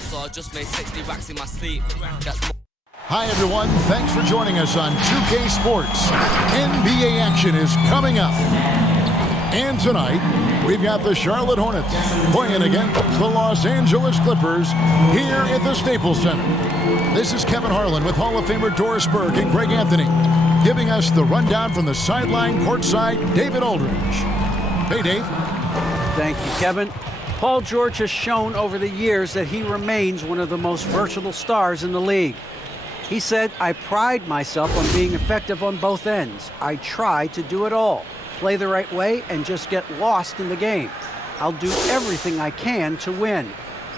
so I just made 60 racks in my sleep. That's more. Hi, everyone. Thanks for joining us on 2K Sports. NBA action is coming up. And tonight, we've got the Charlotte Hornets playing against the Los Angeles Clippers here at the Staples Center. This is Kevin Harlan with Hall of Famer Doris Burke and Greg Anthony, giving us the rundown from the sideline courtside, David Aldridge. Hey, Dave. Thank you, Kevin. Paul George has shown over the years that he remains one of the most versatile stars in the league. He said, "I pride myself on being effective on both ends. I try to do it all, play the right way, and just get lost in the game. I'll do everything I can to win."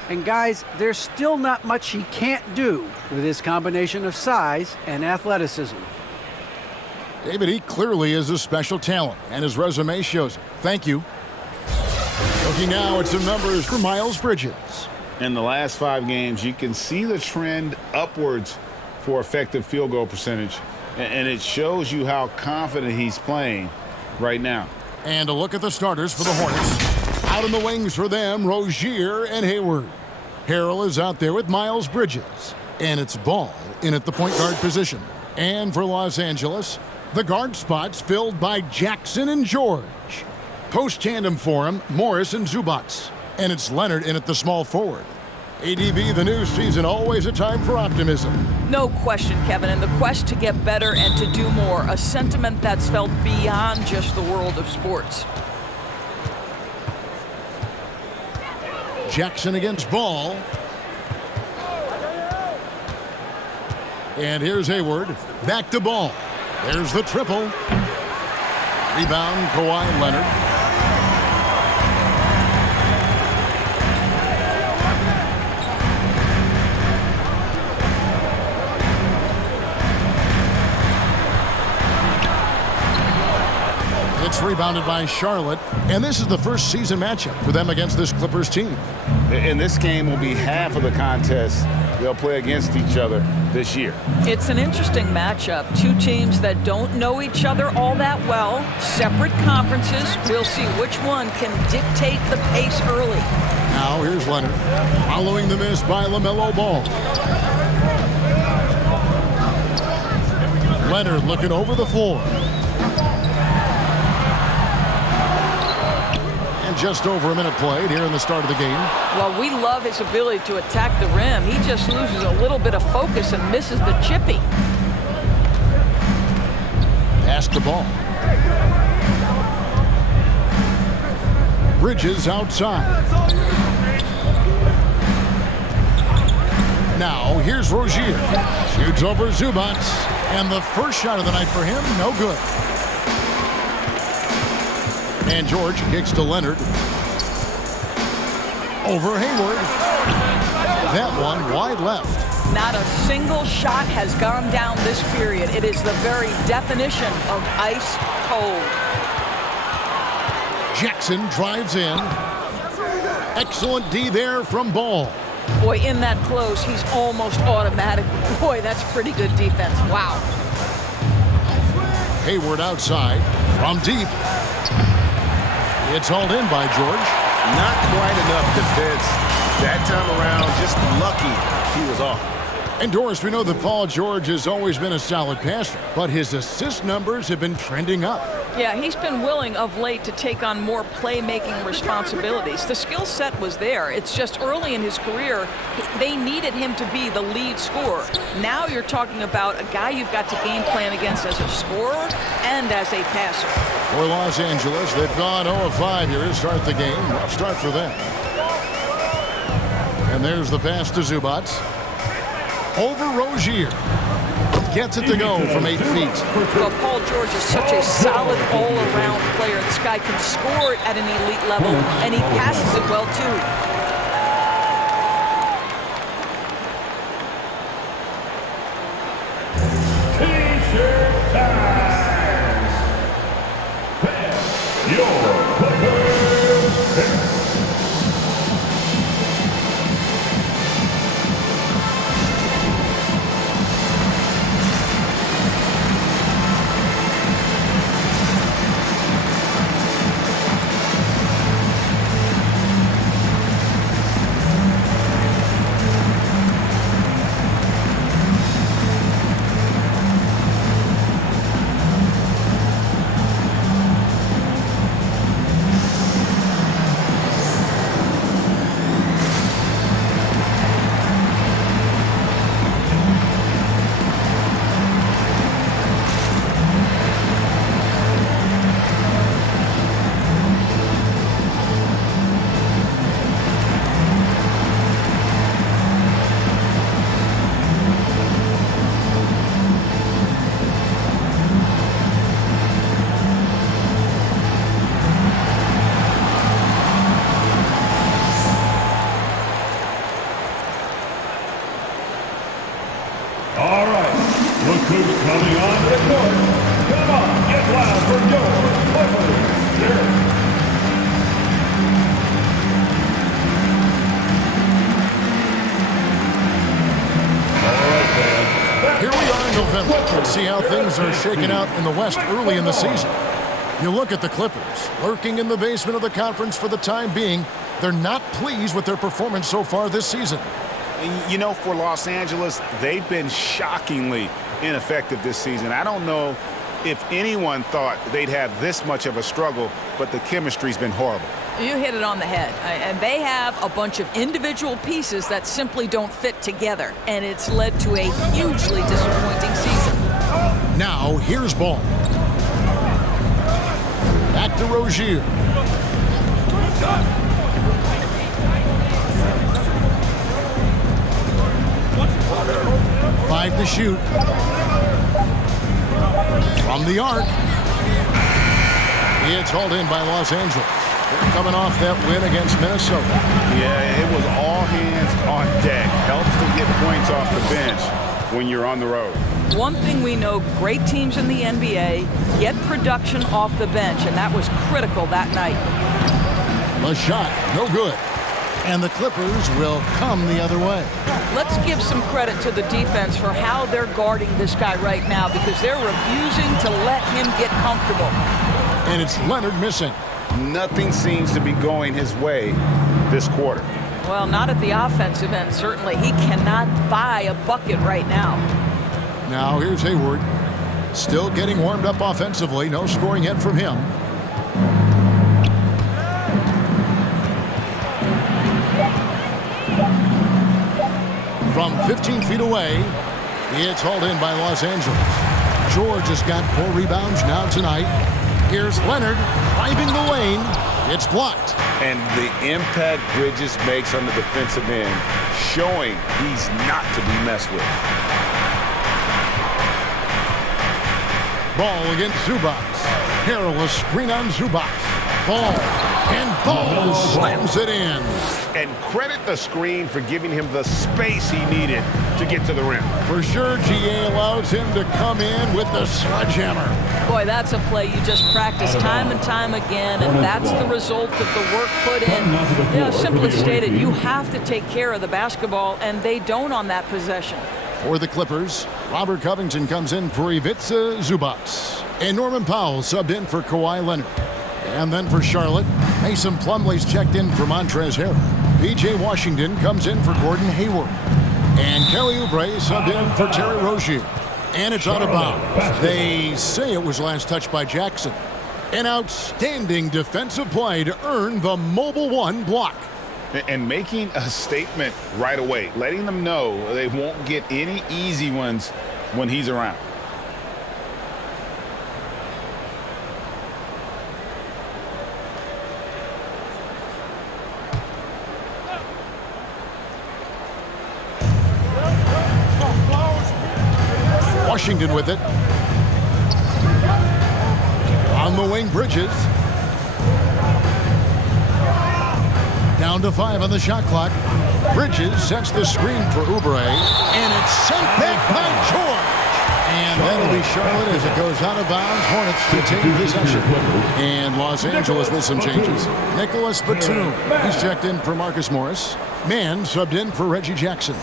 And guys, there's still not much he can't do with his combination of size and athleticism. David, he clearly is a special talent, and his resume shows it. Thank you. Looking now at some numbers for Miles Bridges. In the last 5 games, you can see the trend upwards for effective field goal percentage, and it shows you how confident he's playing right now. And a look at the starters for the Hornets. Out in the wings for them, Rozier and Hayward. Harrell is out there with Miles Bridges. And it's Ball in at the point guard position. And for Los Angeles, the guard spots filled by Jackson and George. Post-tandem for him, Morris and Zubac. And it's Leonard in at the small forward. ADB, the new season, always a time for optimism. No question, Kevin, and the quest to get better and to do more, a sentiment that's felt beyond just the world of sports. Jackson against Ball. And here's Hayward, back to Ball. There's the triple. Rebound, Kawhi Leonard. It's rebounded by Charlotte, and this is the first season matchup for them against this Clippers team. And this game will be half of the contest they'll play against each other this year. It's an interesting matchup. Two teams that don't know each other all that well, separate conferences. We'll see which one can dictate the pace early. Now here's Leonard, following the miss by LaMelo Ball. Leonard looking over the floor. Just over a minute played here in the start of the game. Well, we love his ability to attack the rim. He just loses a little bit of focus and misses the chippy. Pass the ball. Bridges outside. Now here's Rozier. Shoots over Zubac. And the first shot of the night for him, no good. And George kicks to Leonard. Over Hayward. That one wide left. Not a single shot has gone down this period. It is the very definition of ice cold. Jackson drives in. Excellent D there from Ball. Boy, in that close, he's almost automatic. Boy, that's pretty good defense. Wow. Hayward outside from deep. It's hauled in by George. Not quite enough defense that time around. Just lucky he was off. And Doris, we know that Paul George has always been a solid passer, but his assist numbers have been trending up. Yeah, he's been willing of late to take on more playmaking responsibilities. The skill set was there. It's just early in his career, they needed him to be the lead scorer. Now you're talking about a guy you've got to game plan against as a scorer and as a passer. For Los Angeles, they've gone 0-5 here to start the game. Rough start for them. And there's the pass to Zubac. Over Rozier. Gets it to go from 8 feet. Well, Paul George is such a solid all-around player. This guy can score at an elite level, and he passes it well, too. T-shirt time. Your Clippers pick. coming onto the court. Come on, get loud for your Clippers, Dirk. Here we are in November. Let's see how things are shaking out in the West early in the season. You look at the Clippers, lurking in the basement of the conference for the time being. They're not pleased with their performance so far this season. You know, for Los Angeles, they've been shockingly ineffective this season. I don't know if anyone thought they'd have this much of a struggle, but the chemistry's been horrible. You hit it on the head. And they have a bunch of individual pieces that simply don't fit together. And it's led to a hugely disappointing season. Now, here's Ball. Back to Rozier. Five to shoot. From the arc. It's hauled in by Los Angeles. They're coming off that win against Minnesota. Yeah, it was all hands on deck. Helps to get points off the bench when you're on the road. One thing we know, great teams in the NBA get production off the bench, and that was critical that night. The shot, no good. And the Clippers will come the other way. Let's give some credit to the defense for how they're guarding this guy right now, because they're refusing to let him get comfortable. And it's Leonard missing. Nothing seems to be going his way this quarter. Well, not at the offensive end, certainly. He cannot buy a bucket right now. Now here's Hayward. Still getting warmed up offensively. No scoring yet from him. From 15 feet away, it's hauled in by Los Angeles. George has got 4 rebounds now tonight. Here's Leonard driving the lane. It's blocked. And the impact Bridges makes on the defensive end, showing he's not to be messed with. Ball against Zubac. Perilous screen on Zubac. Ball. And Ball slams it in. And credit the screen for giving him the space he needed to get to the rim. For sure, GA allows him to come in with the sledgehammer. Boy, that's a play you just practice time and time again, and that's the result of the work put in. You know, simply stated, you have to take care of the basketball, and they don't on that possession. For the Clippers, Robert Covington comes in for Ivica Zubac. And Norman Powell subbed in for Kawhi Leonard. And then for Charlotte, Mason Plumlee's checked in for Montrezl Harrell. P.J. Washington comes in for Gordon Hayward. And Kelly Oubre subbed in for Terry Rozier. And it's out of bounds. They say it was last touched by Jackson. An outstanding defensive play to earn the Mobile One block. And making a statement right away, letting them know they won't get any easy ones when he's around. Washington with it. On the wing, Bridges. Down to 5 on the shot clock. Bridges sets the screen for Oubre. And it's sent back by George. And that'll be Charlotte as it goes out of bounds. Hornets retain possession. And Los Angeles with some changes. Nicholas Batum. He's checked in for Marcus Morris. Mann subbed in for Reggie Jackson.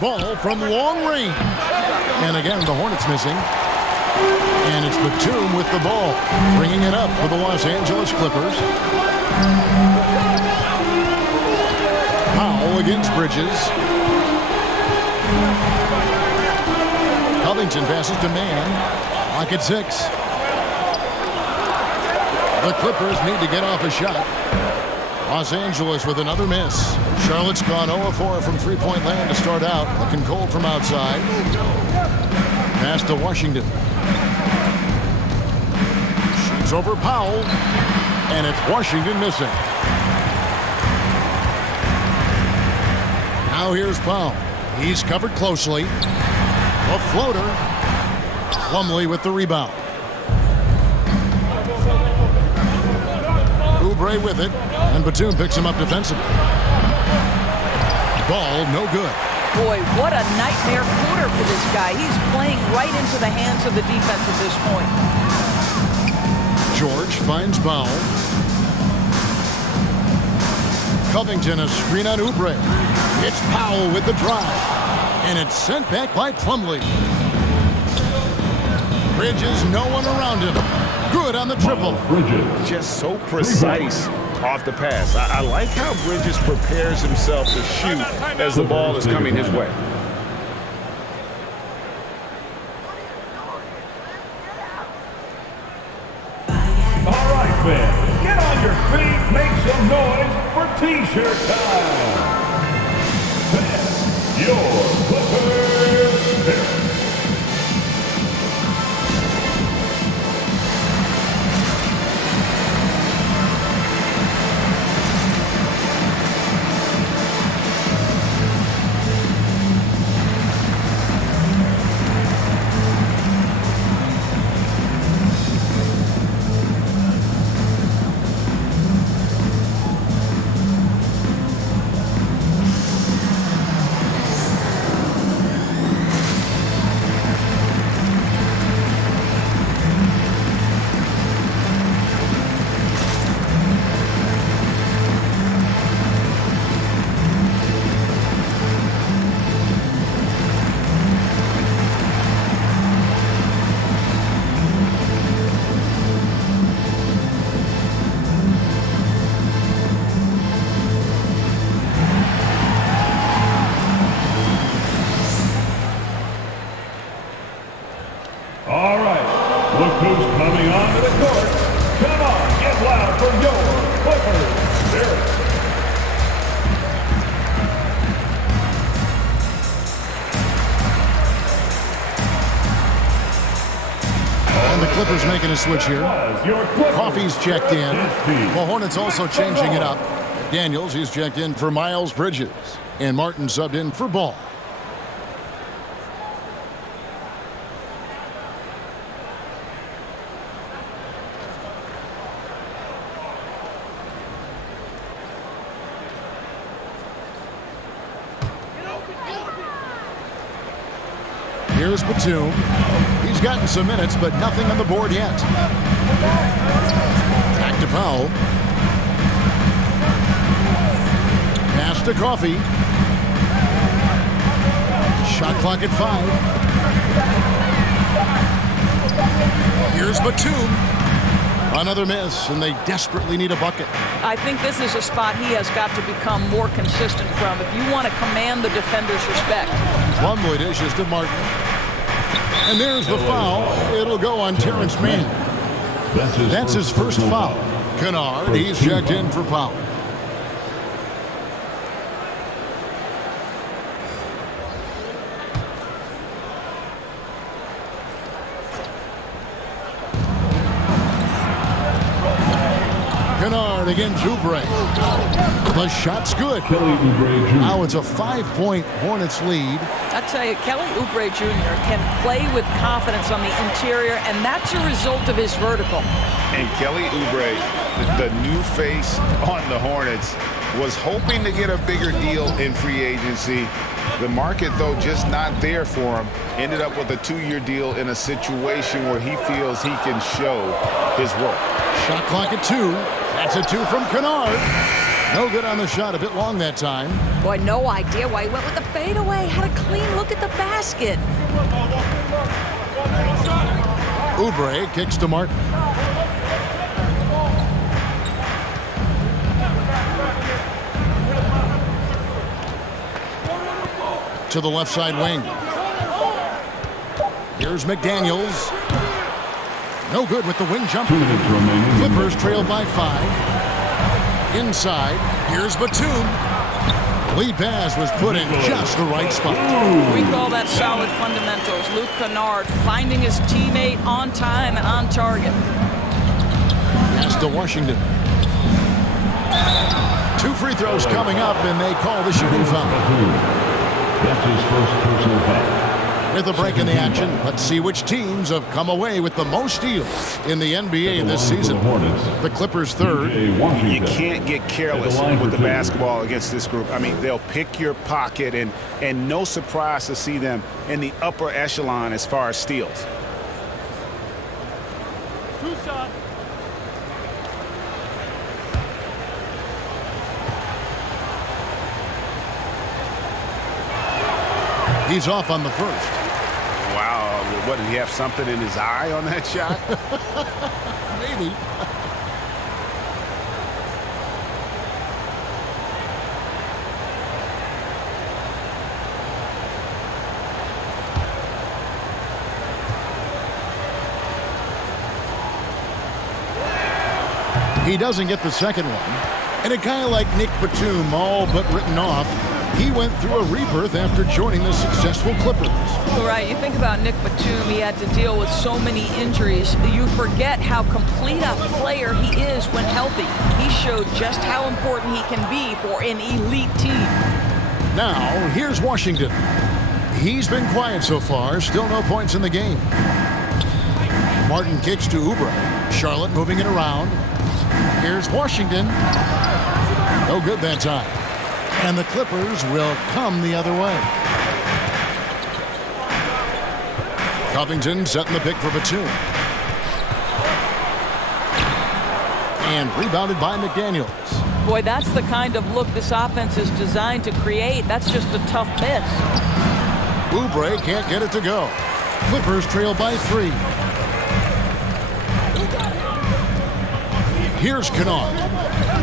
Ball from long range. And again, the Hornets missing. And it's Batum with the ball, bringing it up for the Los Angeles Clippers. Powell against Bridges. Covington passes to Mann. Lock at 6. The Clippers need to get off a shot. Los Angeles with another miss. Charlotte's gone 0-4 from three-point land to start out. Looking cold from outside. Pass to Washington. Shoots over Powell. And it's Washington missing. Now here's Powell. He's covered closely. A floater. Plumlee with the rebound. Oubre with it, and Batum picks him up defensively. Ball no good. Boy, what a nightmare quarter for this guy. He's playing right into the hands of the defense at this point. George finds Powell. Covington a screen on Oubre. It's Powell with the drive. And it's sent back by Plumlee. Bridges, no one around him. Good on the triple. Bridges. Just so precise off the pass. I like how Bridges prepares himself to shoot as the ball is coming his way. All right, fans, get on your feet, make some noise for T-shirt time. Fans, your Clippers pick. All right, look who's coming onto the court. Come on, get loud for your Clippers. Dirk. And the Clippers making a switch here. Coffey's checked in. The Hornets also changing it up. Daniels, he's checked in for Miles Bridges. And Martin subbed in for Ball. Here's Batum. He's gotten some minutes, but nothing on the board yet. Back to Powell. Pass to Coffey. Shot clock at 5. Here's Batum. Another miss, and they desperately need a bucket. I think this is a spot he has got to become more consistent from if you want to command the defender's respect. Plumlee dishes to Martin. And there's the foul. It'll go on Terrence Mann. That's his first foul. Kennard, he's checked in for Powell. Kennard against Oubre. The shot's good. Now it's a 5-point Hornets lead. I tell you, Kelly Oubre Jr. can play with confidence on the interior, and that's a result of his vertical. And Kelly Oubre, the new face on the Hornets, was hoping to get a bigger deal in free agency. The market, though, just not there for him. Ended up with a 2-year deal in a situation where he feels he can show his work. Shot clock at 2. That's a 2 from Kennard. No good on the shot, a bit long that time. Boy, no idea why he went with the fadeaway. Had a clean look at the basket. Oubre kicks to Martin. To the left side wing. Here's McDaniels. No good with the wing jumper. Clippers trail by 5. Inside, here's Batum. Lead pass was put in just the right spot. We call that solid fundamentals. Luke Kennard finding his teammate on time and on target. Pass to Washington. 2 free throws coming up, and they call the shooting foul. That's his first personal foul. With a break in the action, let's see which teams have come away with the most steals in the NBA this season. The Clippers third. You can't get careless with the basketball against this group. I mean, they'll pick your pocket, and no surprise to see them in the upper echelon as far as steals. He's off on the first. Wow, what, did he have something in his eye on that shot? Maybe. He doesn't get the second one. And a guy like Nick Batum, all but written off, he went through a rebirth after joining the successful Clippers. Right, you think about Nick Batum, he had to deal with so many injuries. You forget how complete a player he is when healthy. He showed just how important he can be for an elite team. Now, here's Washington. He's been quiet so far, still no points in the game. Martin kicks to Oubre. Charlotte moving it around. Here's Washington. No good that time. And the Clippers will come the other way. Covington setting the pick for Batum. And rebounded by McDaniels. Boy, that's the kind of look this offense is designed to create. That's just a tough miss. Oubre can't get it to go. Clippers trail by 3. Here's Kennard.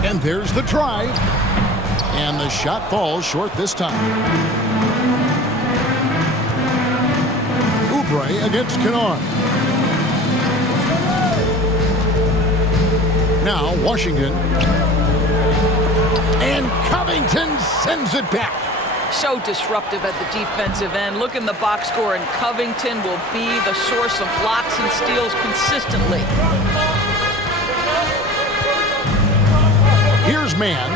And there's the drive. And the shot falls short this time. Oubre against Kennard. Now Washington. And Covington sends it back. So disruptive at the defensive end. Look in the box score, and Covington will be the source of blocks and steals consistently. Here's man.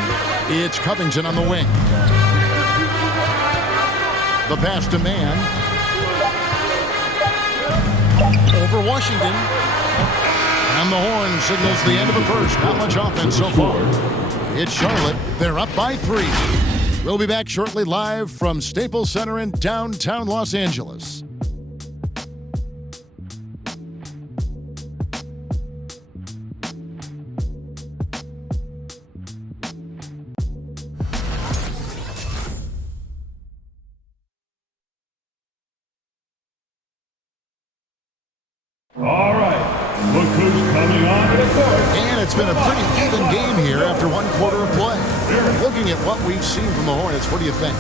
It's Covington on the wing. The pass to man. Over Washington. And the horn signals the end of the first. Not much offense so far. It's Charlotte. They're up by 3. We'll be back shortly live from Staples Center in downtown Los Angeles. All right, look who's coming on to the court. And it's been a pretty even game here after one quarter of play. Looking at what we've seen from the Hornets, what do you think?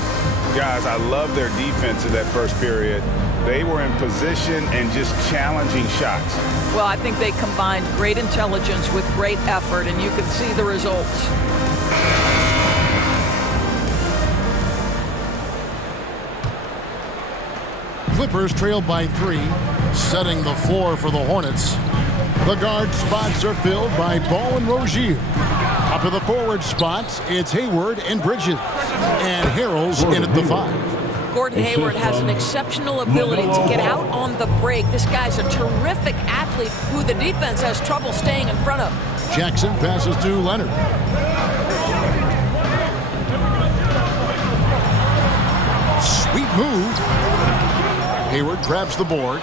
Guys, I love their defense in that first period. They were in position and just challenging shots. Well, I think they combined great intelligence with great effort, and you can see the results. Clippers trail by 3, setting the floor for the Hornets. The guard spots are filled by Ball and Rozier. Up to the forward spots, it's Hayward and Bridges. And Harrell's in at the 5. Gordon Hayward has an exceptional ability to get out on the break. This guy's a terrific athlete who the defense has trouble staying in front of. Jackson passes to Leonard. Sweet move. Hayward grabs the board.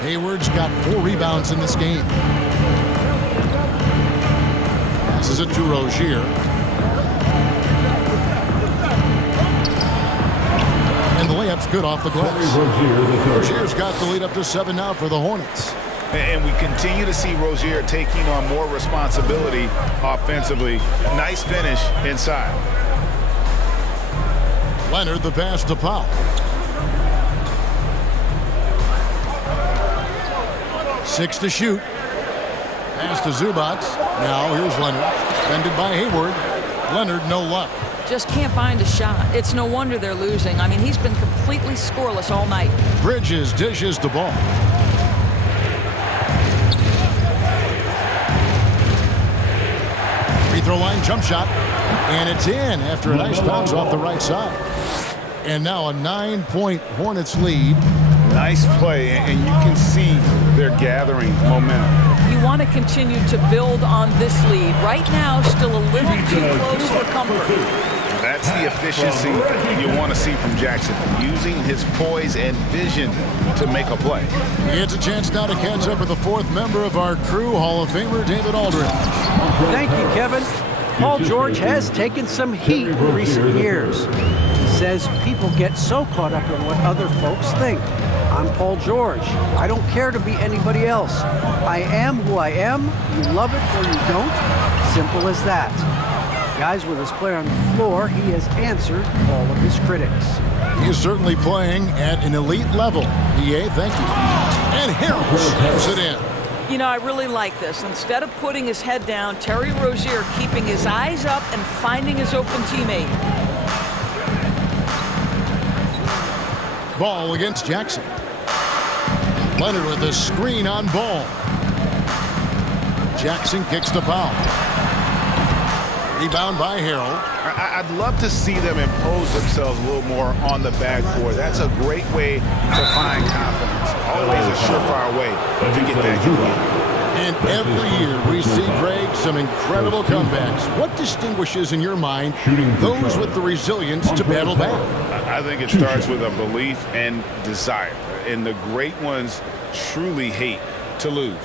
Hayward's got 4 rebounds in this game. Passes it to Rozier. And the layup's good off the glass. Rozier's got the lead up to 7 now for the Hornets. And we continue to see Rozier taking on more responsibility offensively. Nice finish inside. Leonard the pass to Powell. 6 to shoot. Pass to Zubac. Now here's Leonard. Defended by Hayward. Leonard no luck. Just can't find a shot. It's no wonder they're losing. I mean, he's been completely scoreless all night. Bridges dishes the ball. Free throw line jump shot. And it's in after a nice bounce off the right side. And now a 9-point Hornets lead. Nice play, and you can see they're gathering momentum. You want to continue to build on this lead. Right now, still a little too close for comfort. That's the efficiency you want to see from Jackson, using his poise and vision to make a play. It's a chance now to catch up with the fourth member of our crew, Hall of Famer David Aldridge. Thank you, Kevin. Paul George has taken some heat in recent years. He says people get so caught up in what other folks think. I'm Paul George. I don't care to be anybody else. I am who I am. You love it or you don't. Simple as that. Guys, with his play on the floor, he has answered all of his critics. He's certainly playing at an elite level. EA, thank you. And Harrell snaps it in. You know, I really like this. Instead of putting his head down, Terry Rozier keeping his eyes up and finding his open teammate. Ball against Jackson. Leonard with a screen on Ball. Jackson kicks the foul. Rebound by Harrell. I'd love to see them impose themselves a little more on the backboard. That's a great way to find confidence. Always a surefire way to get that hit. And every year we see, Greg, some incredible comebacks. What distinguishes in your mind those with the resilience to battle back? I think it starts with a belief and desire. And the great ones truly hate to lose.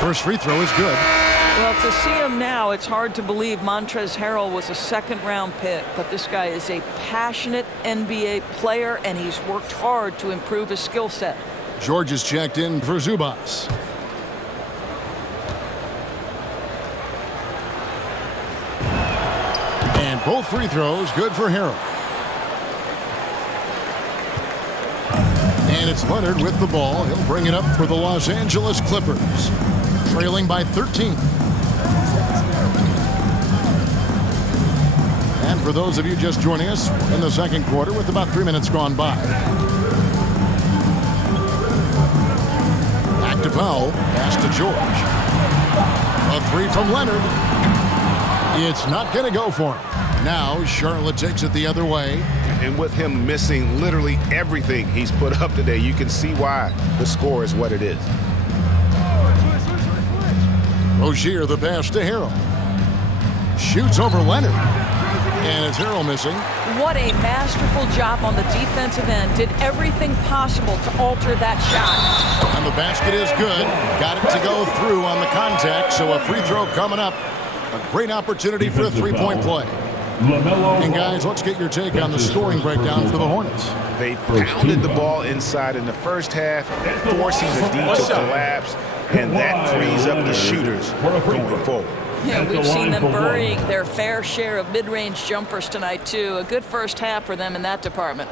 First free throw is good. Well, to see him now, it's hard to believe Montrezl Harrell was a second-round pick, but this guy is a passionate NBA player, and he's worked hard to improve his skill set. George is checked in for Zubas. And both free throws good for Harrell. And it's Leonard with the ball. He'll bring it up for the Los Angeles Clippers, trailing by 13. And for those of you just joining us, in the second quarter with about 3 minutes gone by. Back to Powell, pass to George. A three from Leonard. It's not going to go for him. Now Charlotte takes it the other way. And with him missing literally everything he's put up today, you can see why the score is what it is. Rozier the pass to Harrell. Shoots over Leonard. And it's Harrell missing. What a masterful job on the defensive end. Did everything possible to alter that shot. And the basket is good. Got it to go through on the contact, so a free throw coming up. A great opportunity for a three-point play. And guys, let's get your take on the scoring breakdown for the Hornets. They pounded the ball inside in the first half, forcing the D to collapse, and that frees up the shooters going forward. Yeah, we've seen them burying their fair share of mid-range jumpers tonight, too. A good first half for them in that department.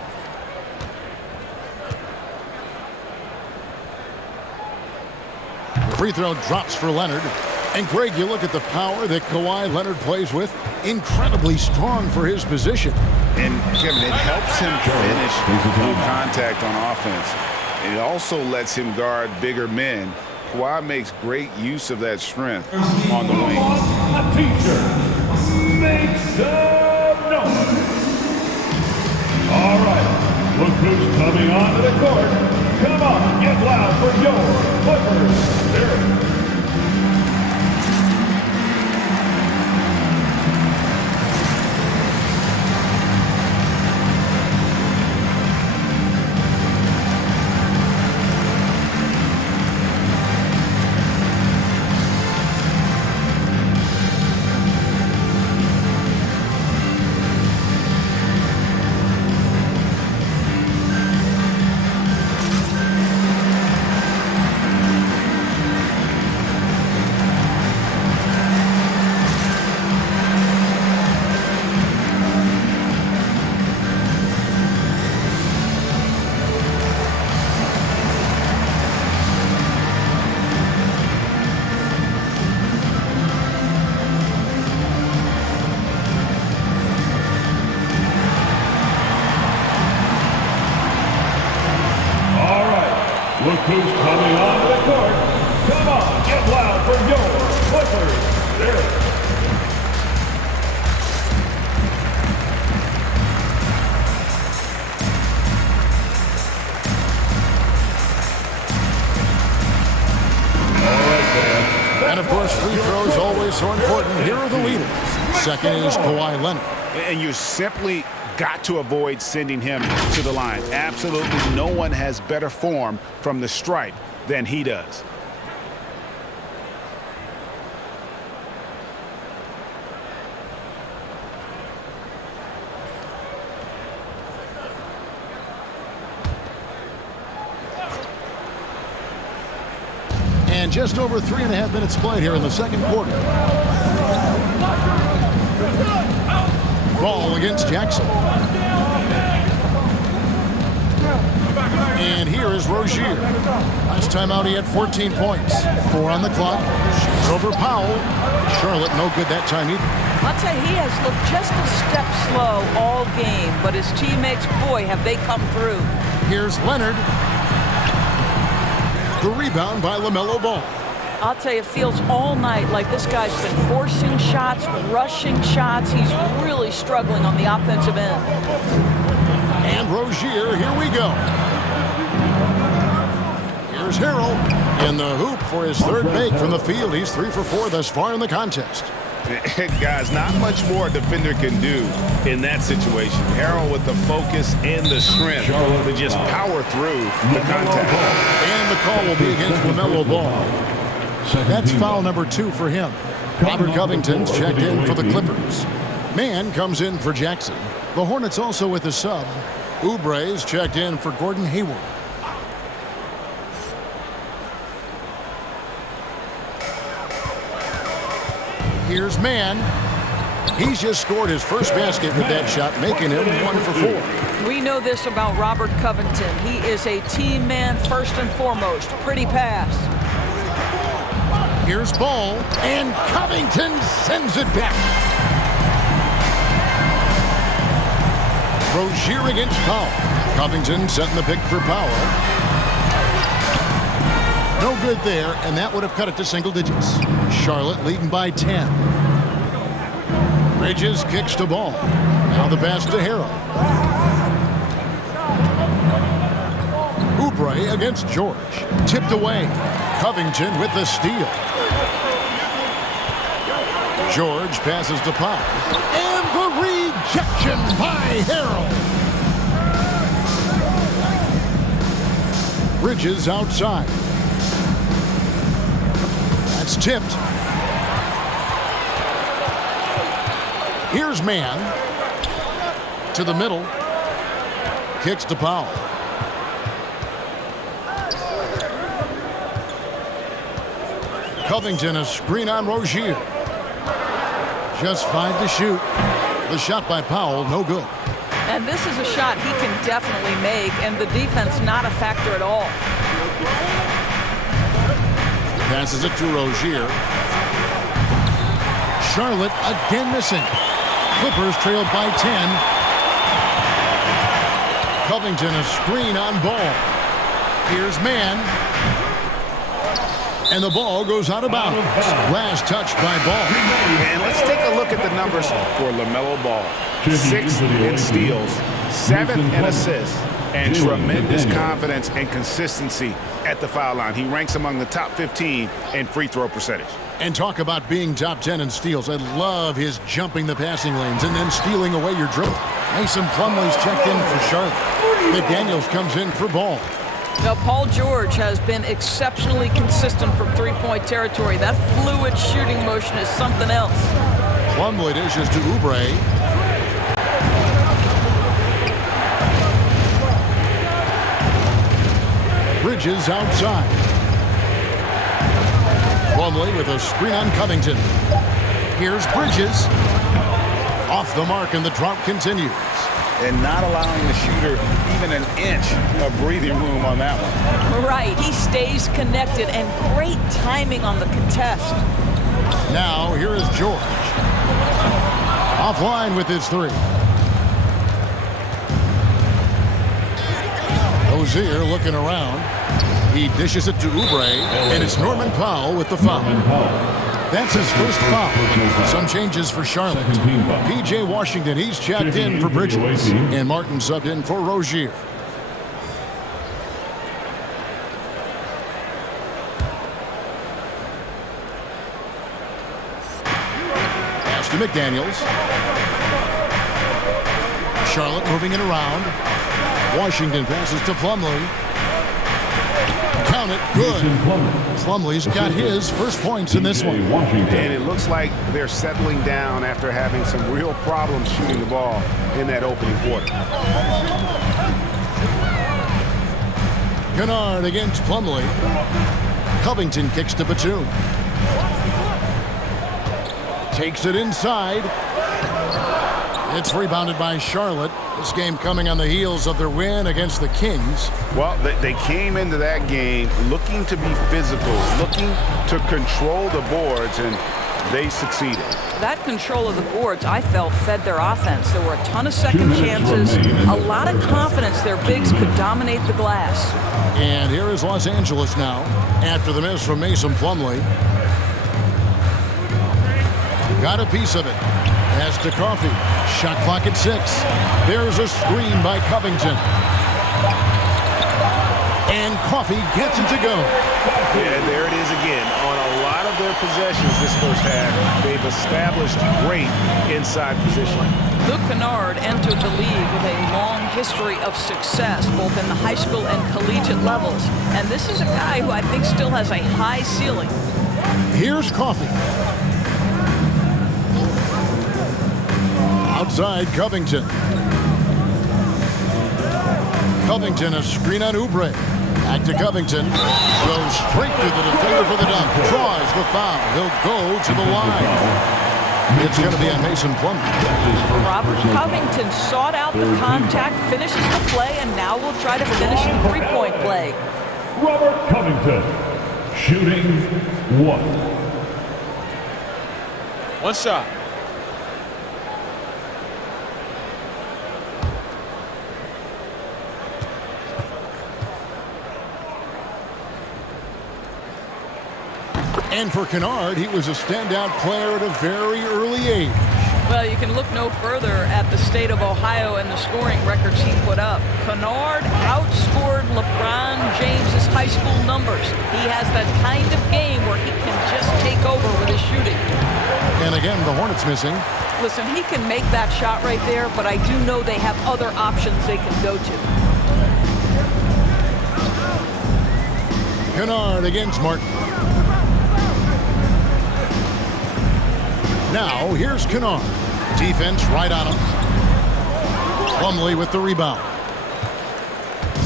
The free throw drops for Leonard. And Greg, you look at the power that Kawhi Leonard plays with. Incredibly strong for his position. And Kevin, it helps him finish through contact on offense. It also lets him guard bigger men. Kawhi makes great use of that strength on the wing. A t-shirt. Make some noise. All right, look who's coming onto the court. Come on, get loud for your Clippers. Dirk. And, of course, free throws always so important. Here are the leaders. Second is Kawhi Leonard. And you simply got to avoid sending him to the line. Absolutely no one has better form from the stripe than he does. And just over 3.5 minutes played here in the second quarter. Ball against Jackson. And here is Rozier. Last time out he had 14 points. 4 on the clock. Shoots over Powell. Charlotte no good that time either. I'll tell you, he has looked just a step slow all game, but his teammates, boy, have they come through. Here's Leonard. The rebound by LaMelo Ball. I'll tell you, it feels all night like this guy's been forcing shots, rushing shots. He's really struggling on the offensive end. And Rozier, here we go. Here's Harrell in the hoop for his third make from the field. He's 3 for 4 thus far in the contest. Guys, not much more a defender can do in that situation. Harrell with the focus and the strength to just power through the contact. And the call will be against LaMelo Ball. That's foul number 2 for him. Robert Covington's checked in for the Clippers. Mann comes in for Jackson. The Hornets also with a sub. Oubre's checked in for Gordon Hayward. Here's Mann. He's just scored his first basket with that shot, making him 1 for 4. We know this about Robert Covington. He is a team man first and foremost. Pretty pass. Here's Ball, and Covington sends it back. Rozier against Powell. Covington setting the pick for Powell. No good there, and that would have cut it to single digits. Charlotte leading by 10. Bridges kicks to Ball. Now the pass to Harrell. Oubre against George. Tipped away. Covington with the steal. George passes to Powell. And the rejection by Harrell. Bridges outside. That's tipped. Here's Mann. To the middle. Kicks to Powell. Covington a screen on Rozier. Just 5 to shoot. The shot by Powell, no good. And this is a shot he can definitely make, and the defense not a factor at all. Passes it to Rozier. Charlotte again missing. Clippers trailed by 10. Covington a screen on Ball. Here's Mann. And the ball goes out of bounds. Last touch by Ball. And let's take a look at the numbers for LaMelo Ball. 6th in steals, 7th in assists, and tremendous confidence and consistency at the foul line. He ranks among the top 15 in free throw percentage. And talk about being top 10 in steals. I love his jumping the passing lanes and then stealing away your dribble. Mason Plumlee's checked in for Charlotte. McDaniels comes in for Ball. Now, Paul George has been exceptionally consistent from three-point territory. That fluid shooting motion is something else. Plumlee dishes to Oubre. Bridges outside. Plumlee with a screen on Covington. Here's Bridges. Off the mark, and the drought continues. And not allowing the shooter even an inch of breathing room on that one. Right. He stays connected, and great timing on the contest. Now, here is George. Offline with his 3. Rozier looking around. He dishes it to Oubre, and it's Norman Powell with the foul. That's his first foul. Some changes for Charlotte. P.J. Washington, he's checked in for Bridges. And Martin subbed in for Rozier. to McDaniels. Charlotte moving it around. Washington passes to Plumlee. Count it, good. Plumlee's got his first points in this one. And it looks like they're settling down after having some real problems shooting the ball in that opening quarter. Kennard against Plumlee. Covington kicks to Batum. Takes it inside. It's rebounded by Charlotte. This game coming on the heels of their win against the Kings. Well, they came into that game looking to be physical, looking to control the boards, and they succeeded. That control of the boards, I felt, fed their offense. There were a ton of second chances, a lot of confidence their bigs could dominate the glass. And here is Los Angeles now, after the miss from Mason Plumlee. Got a piece of it. Pass to Coffey. Shot clock at 6. There's a screen by Covington. And Coffey gets it to go. Yeah, there it is again. On a lot of their possessions this first half, they've established great inside positioning. Luke Kennard entered the league with a long history of success, both in the high school and collegiate levels. And this is a guy who I think still has a high ceiling. Here's Coffey. Outside, Covington. Covington, a screen on Oubre. Back to Covington. Goes straight to the defender for the dunk. Draws the foul. He'll go to the line. It's going to be on Mason Plumlee. Robert Covington sought out the contact, finishes the play, and now will try to finish the three-point play. Robert Covington, shooting 1. One shot. And for Kennard, he was a standout player at a very early age. Well, you can look no further at the state of Ohio and the scoring records he put up. Kennard outscored LeBron James's high school numbers. He has that kind of game where he can just take over with his shooting. And again, the Hornets missing. Listen, he can make that shot right there, but I do know they have other options they can go to. Kennard against Martin. Now, here's Kennard. Defense right on him. Plumlee with the rebound.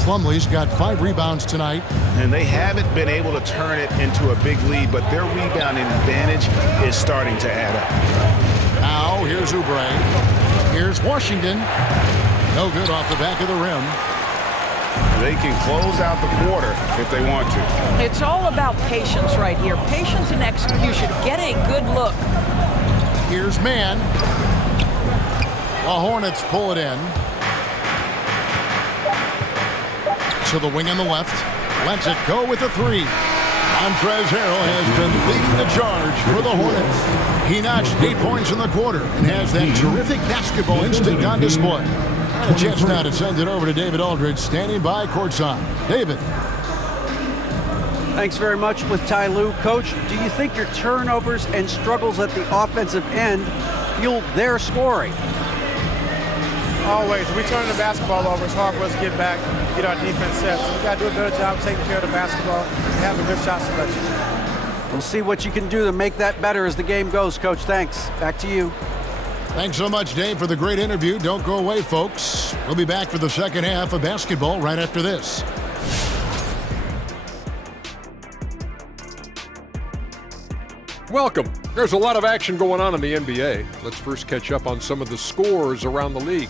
Plumlee's got 5 rebounds tonight. And they haven't been able to turn it into a big lead, but their rebounding advantage is starting to add up. Now, here's Oubre. Here's Washington. No good off the back of the rim. They can close out the quarter if they want to. It's all about patience right here. Patience and execution. Get a good look. Here's Mann. The Hornets pull it in. To the wing on the left. Lets it go with the 3. Montrezl Harrell has been leading the charge for the Hornets. He notched 8 points in the quarter and has that terrific basketball instinct on display. A chance now to send it over to David Aldridge, standing by courtside. David. Thanks very much with Ty Lue. Coach, do you think your turnovers and struggles at the offensive end fueled their scoring? Always. We turn the basketball over. It's hard for us to get back, get our defense set. So we got to do a better job taking care of the basketball and have a good shot selection. We'll see what you can do to make that better as the game goes, Coach. Thanks. Back to you. Thanks so much, Dave, for the great interview. Don't go away, folks. We'll be back for the second half of basketball right after this. Welcome. There's a lot of action going on in the NBA. Let's first catch up on some of the scores around the league.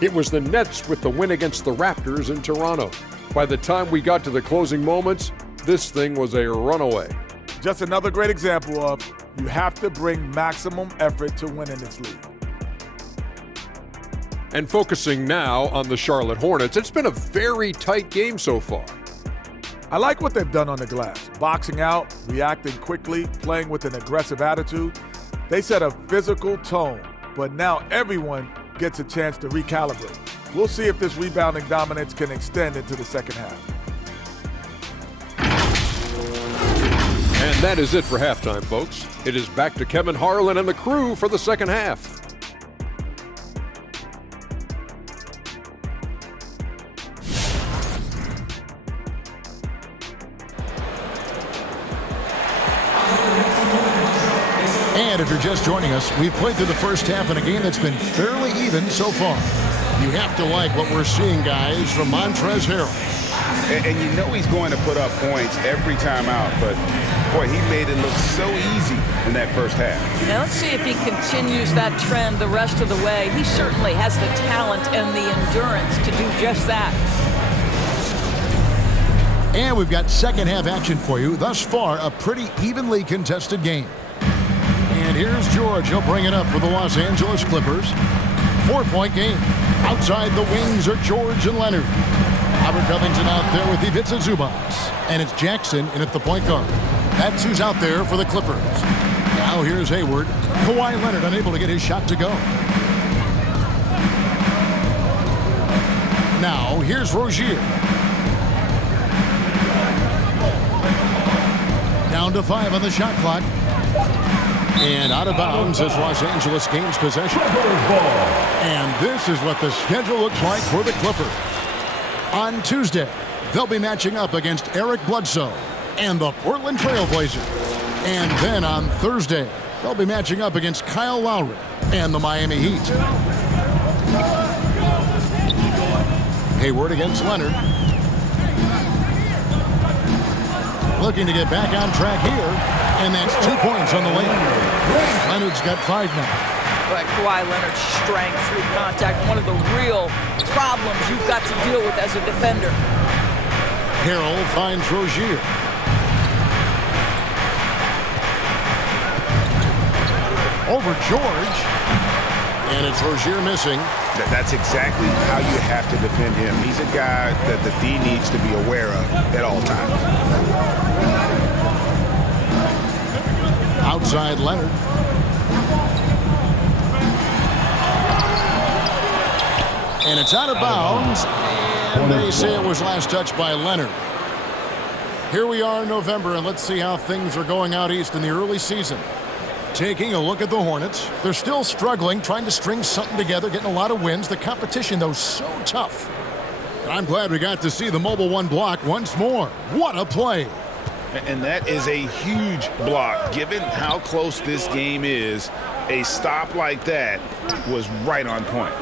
It was the Nets with the win against the Raptors in Toronto. By the time we got to the closing moments, this thing was a runaway. Just another great example of you have to bring maximum effort to win in this league. And focusing now on the Charlotte Hornets, it's been a very tight game so far. I like what they've done on the glass. Boxing out, reacting quickly, playing with an aggressive attitude. They set a physical tone, but now everyone gets a chance to recalibrate. We'll see if this rebounding dominance can extend into the second half. And And that is it for halftime, folks. It is back to Kevin Harlan and the crew for the second half. And if you're just joining us, we've played through the first half in a game that's been fairly even so far. You have to like what we're seeing, guys, from Montrezl Harrell. And you know he's going to put up points every time out, but boy, he made it look so easy in that first half. Now let's see if he continues that trend the rest of the way. He certainly has the talent and the endurance to do just that. And we've got second half action for you. Thus far, a pretty evenly contested game. And here's George. He'll bring it up for the Los Angeles Clippers. 4-point game. Outside the wings are George and Leonard. Robert Covington out there with Ivica Zubac. And it's Jackson in at the point guard. That's who's out there for the Clippers. Now here's Hayward. Kawhi Leonard unable to get his shot to go. Now here's Rozier. Down to 5 on the shot clock. And out of bounds as Los Angeles gains possession. And this is what the schedule looks like for the Clippers. On Tuesday, they'll be matching up against Eric Bledsoe and the Portland Trail Blazers. And then on Thursday, they'll be matching up against Kyle Lowry and the Miami Heat. Hayward against Leonard. Looking to get back on track here. And that's 2 points on the layup. Leonard's got 5 now. But Kawhi Leonard's strength through contact, one of the real problems you've got to deal with as a defender. Harrell finds Rozier. Over George. And it's Rozier missing. That's exactly how you have to defend him. He's a guy that the D needs to be aware of at all times. Outside Leonard. And it's out of bounds. And they say it was last touched by Leonard. Here we are in November, and let's see how things are going out east in the early season. Taking a look at the Hornets. They're still struggling, trying to string something together, getting a lot of wins. The competition, though, so tough. And I'm glad we got to see the mobile one block once more. What a play. And that is a huge block. Given how close this game is, a stop like that was right on point.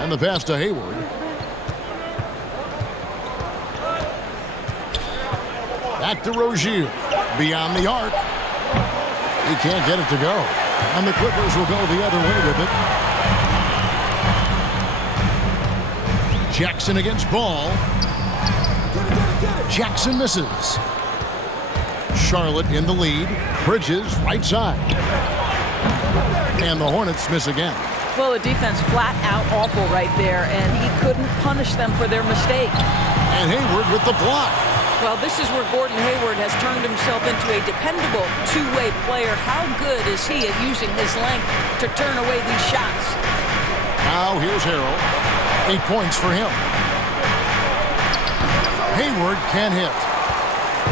And the pass to Hayward. Back to Rozier. Beyond the arc. He can't get it to go. And the Clippers will go the other way with it. Jackson against Ball. Jackson misses. Charlotte in the lead. Bridges right side. And the Hornets miss again. Well, the defense flat out awful right there, and he couldn't punish them for their mistake. And Hayward with the block. Well, this is where Gordon Hayward has turned himself into a dependable two-way player. How good is he at using his length to turn away these shots? Now here's Harrell. 8 points for him. Hayward can't hit.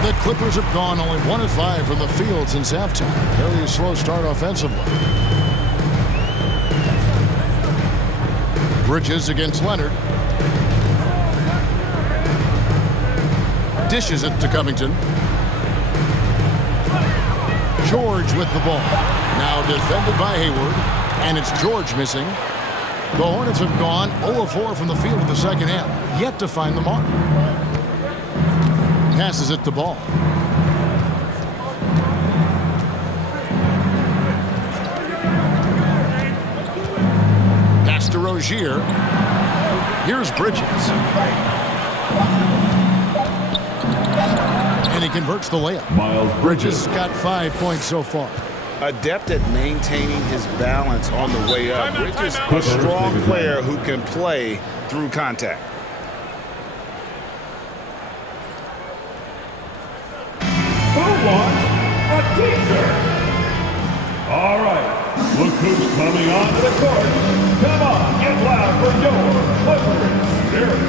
The Clippers have gone only 1 of 5 from the field since halftime. Very slow start offensively. Bridges against Leonard. Dishes it to Covington. George with the ball. Now defended by Hayward. And it's George missing. The Hornets have gone 0 of 4 from the field in the second half. Yet to find the mark. Passes it to Ball. Pass to Rozier. Here's Bridges. And he converts the layup. Miles Bridges got 5 points so far. Adept at maintaining his balance on the way up. Bridges, a strong player who can play through contact. Who wants a t-shirt? All right, look who's coming onto the court. Come on, get loud for your Clippers Spirit.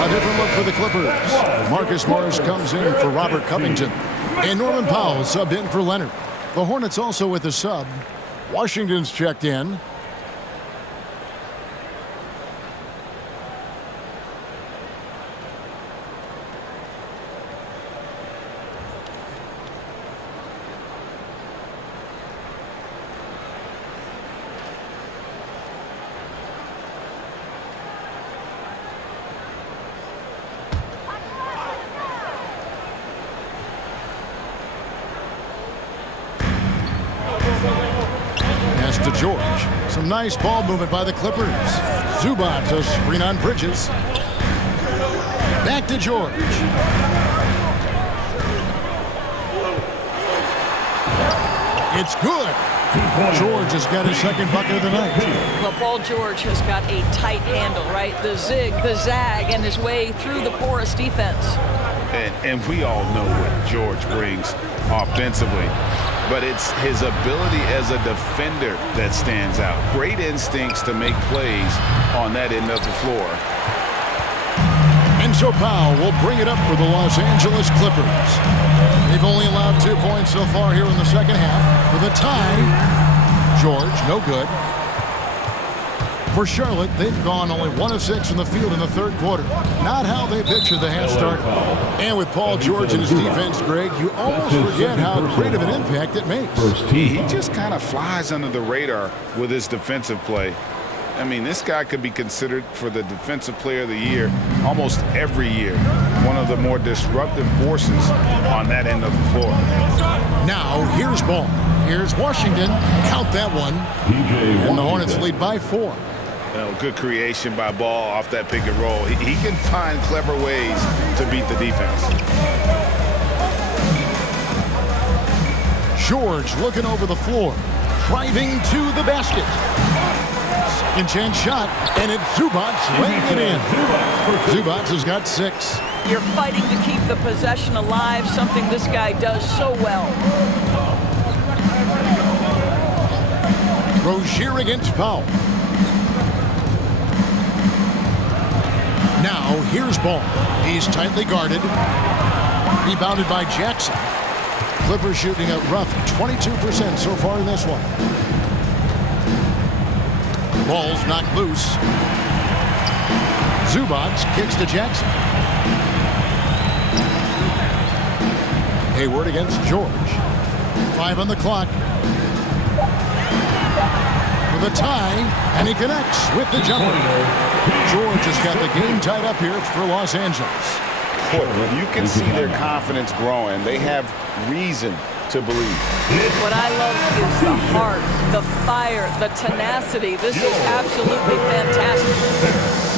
A different look for the Clippers. Marcus Morris comes in for Robert Covington. And Norman Powell subbed in for Leonard. The Hornets also with a sub. Washington's checked in. To George. Some nice ball movement by the Clippers. Zubac to screen on Bridges. Back to George. It's good. George has got his second bucket of the night. Well, Paul George has got a tight handle, right? The zig, the zag, and his way through the porous defense. And we all know what George brings offensively. But it's his ability as a defender that stands out. Great instincts to make plays on that end of the floor. And so Powell will bring it up for the Los Angeles Clippers. They've only allowed 2 points so far here in the second half. For the tie, George, no good. For Charlotte, they've gone only 1 of 6 from the field in the third quarter. Not how they pictured the half start. And with Paul George and his defense, Greg, you almost forget how great of an impact it makes. He just kind of flies under the radar with his defensive play. I mean, this guy could be considered for the Defensive Player of the Year almost every year. One of the more disruptive forces on that end of the floor. Now, here's ball. Here's Washington. Count that one. And the Hornets lead by 4. Well, good creation by Ball off that pick and roll. He can find clever ways to beat the defense. George looking over the floor. Driving to the basket. Second chance shot. And it's Zubac laying it in. Zubac has got 6. You're fighting to keep the possession alive, something this guy does so well. Rozier against Powell. Now, here's Ball. He's tightly guarded. Rebounded by Jackson. Clippers shooting a rough 22% so far in this one. Ball's knocked loose. Zubac kicks to Jackson. Hayward against George. 5 on the clock. For the tie, and he connects with the jumper. George has got the game tied up here for Los Angeles. You can see their confidence growing. They have reason to believe. What I love is the heart, the fire, the tenacity. This is absolutely fantastic.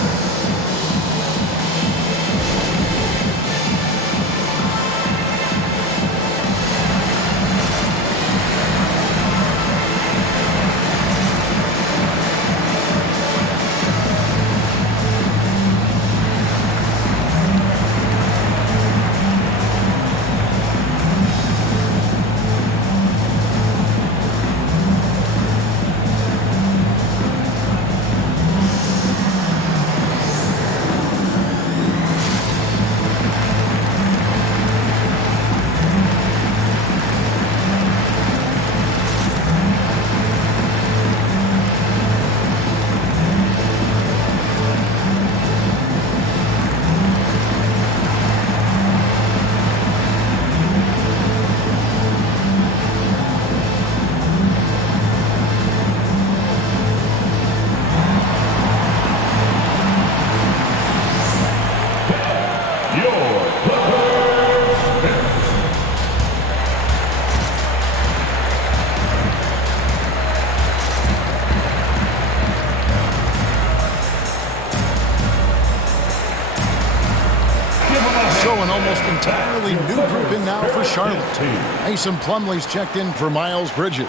An almost entirely new group in now for Charlotte. Mason Plumlee's checked in for Miles Bridges.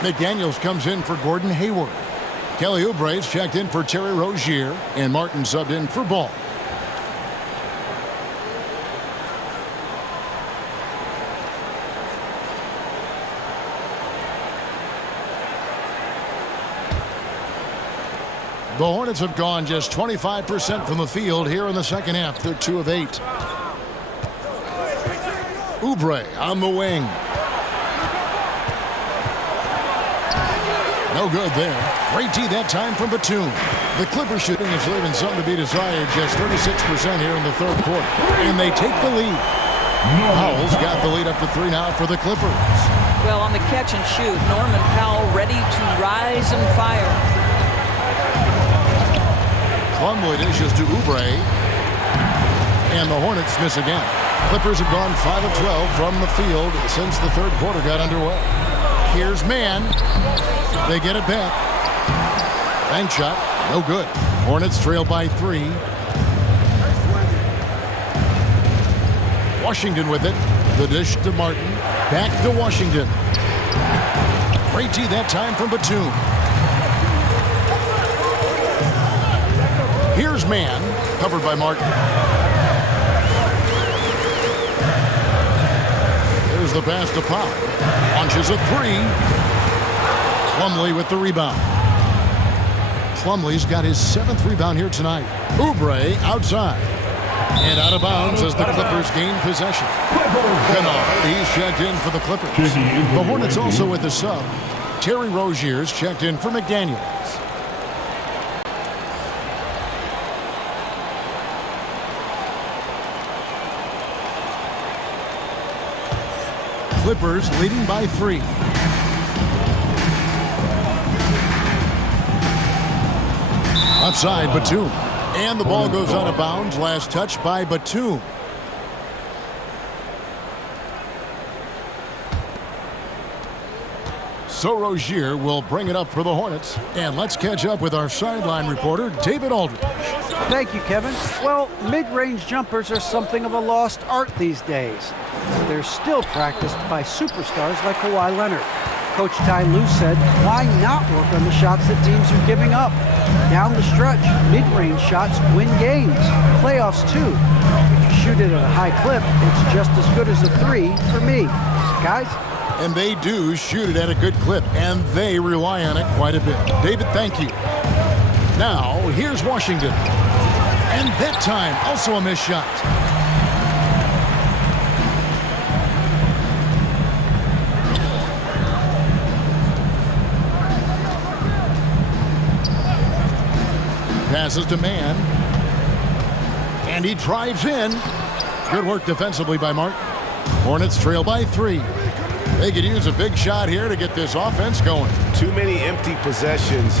McDaniels comes in for Gordon Hayward. Kelly Oubre's checked in for Terry Rozier. And Martin subbed in for Ball. The Hornets have gone just 25% from the field here in the second half. They're 2 of 8. Oubre on the wing. No good there. Great D that time from Batum. The Clippers shooting is leaving something to be desired. Just 36% here in the third quarter. And they take the lead. Powell's got the lead up to 3 now for the Clippers. Well, on the catch and shoot, Norman Powell ready to rise and fire. Plumlee dishes to Oubre. And the Hornets miss again. Clippers have gone 5 of 12 from the field since the third quarter got underway. Here's man. They get it back. Bank shot. No good. Hornets trail by 3. Washington with it. The dish to Martin. Back to Washington. Great D that time from Batum. Here's man. Covered by Martin. There's the pass to Powell. Launches a 3. Plumlee with the rebound. Plumlee's got his 7th rebound here tonight. Oubre outside. And out of bounds as the Clippers gain possession. Kennard, he's checked in for the Clippers. The Hornets also with the sub. Terry Rozier's checked in for McDaniels. Clippers leading by 3. Outside Batum. And the ball goes out of bounds. Last touch by Batum. So Rozier will bring it up for the Hornets. And let's catch up with our sideline reporter, David Aldridge. Thank you, Kevin. Well, mid-range jumpers are something of a lost art these days. They're still practiced by superstars like Kawhi Leonard. Coach Ty Lue said, why not work on the shots that teams are giving up? Down the stretch, mid-range shots win games. Playoffs, too. If you shoot it at a high clip, it's just as good as a 3 for me. Guys? And they do shoot it at a good clip, and they rely on it quite a bit. David, thank you. Now, here's Washington. And that time, also a missed shot. Passes to man. And he drives in. Good work defensively by Martin. Hornets trail by 3. They could use a big shot here to get this offense going. Too many empty possessions.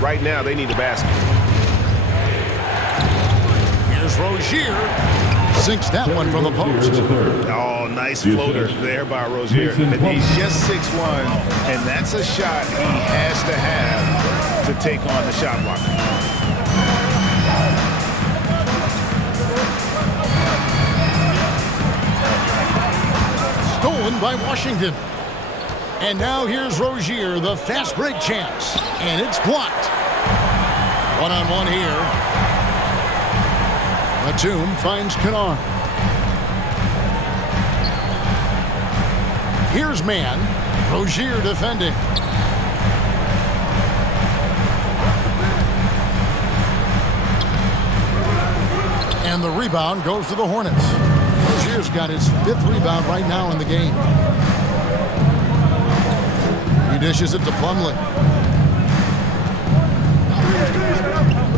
Right now, they need a basket. Here's Rozier. Sinks that one from the post. Oh, nice floater there by Rozier. And he's just 6'1", and that's a shot he has to have to take on the shot blocker. Stolen by Washington. And now here's Rozier, the fast break chance. And it's blocked. One-on-one here. Batum finds Kennard. Here's man. Rozier defending. And the rebound goes to the Hornets. Rozier's got his 5th rebound right now in the game. He dishes it to Plumlee.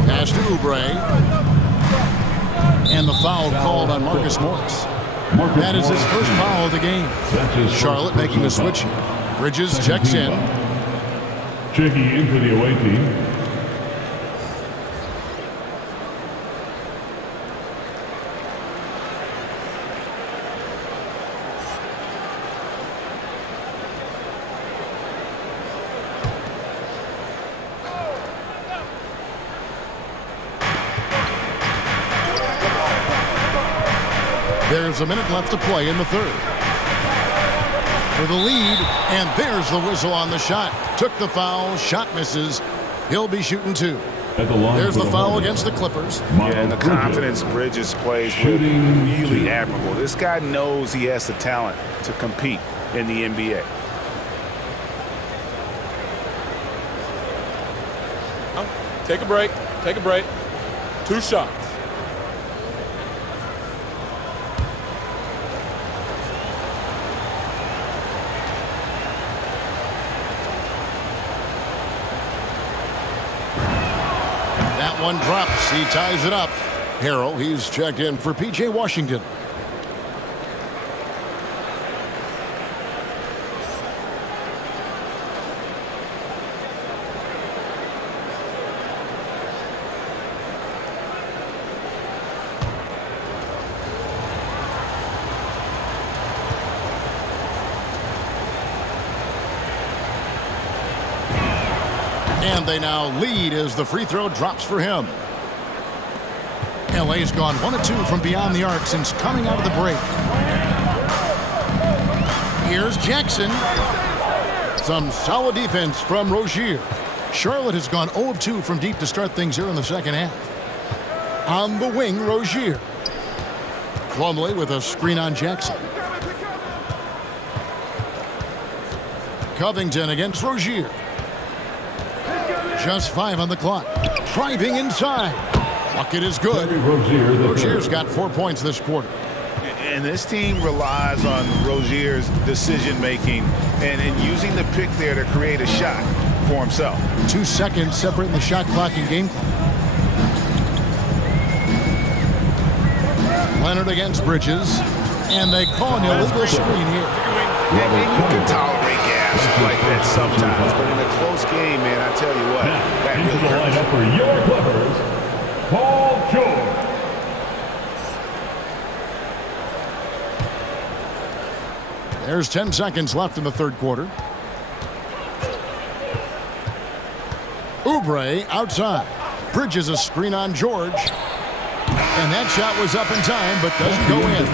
Pass to Oubre. And the foul called on Marcus Morris. That is his first foul of the game. Charlotte making a switch here. Bridges checks in. Checking in for the away team. There's a minute left to play in the third. For the lead, and there's the whistle on the shot. Took the foul, shot misses. He'll be shooting 2. There's the foul against the Clippers. Yeah, and the confidence Bridges plays with really admirable. This guy knows he has the talent to compete in the NBA. Take a break. Take a break. 2 shots. That one drops. He ties it up. Harrell, he's checked in for P.J. Washington. And they now lead as the free throw drops for him. LA's gone 1 of 2 from beyond the arc since coming out of the break. Here's Jackson. Some solid defense from Rozier. Charlotte has gone 0 of 2 from deep to start things here in the second half. On the wing, Rozier. Plumlee with a screen on Jackson. Covington against Rozier. Just 5 on the clock. Driving inside. Bucket is good. Rozier's got 4 points this quarter. And this team relies on Rozier's decision-making and using the pick there to create a shot for himself. 2 seconds separating the shot clock and game clock. Leonard against Bridges. And they call an illegal screen here. Yeah, you can tolerate gas like that sometimes, but in a close game, man, I tell you what, that really hurts. Lineup for your Clippers, Paul George. There's 10 seconds left in the third quarter. Oubre outside. Bridges a screen on George. And that shot was up in time, but doesn't go in.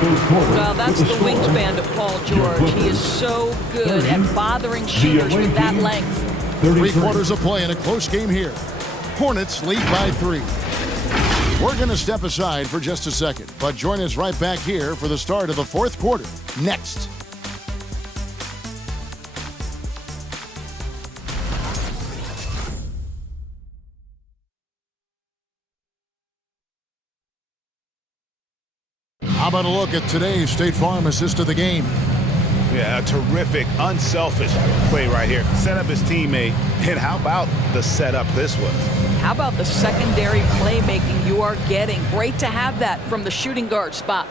Well, that's the wingspan of Paul George. He is so good at bothering shooters with that length. 3 quarters of play in a close game here. Hornets lead by 3. We're going to step aside for just a second, but join us right back here for the start of the fourth quarter. Next. How about a look at today's State Farm assist of the game? Yeah, a terrific, unselfish play right here. Set up his teammate, and how about the setup this was? How about the secondary playmaking you are getting? Great to have that from the shooting guard spot.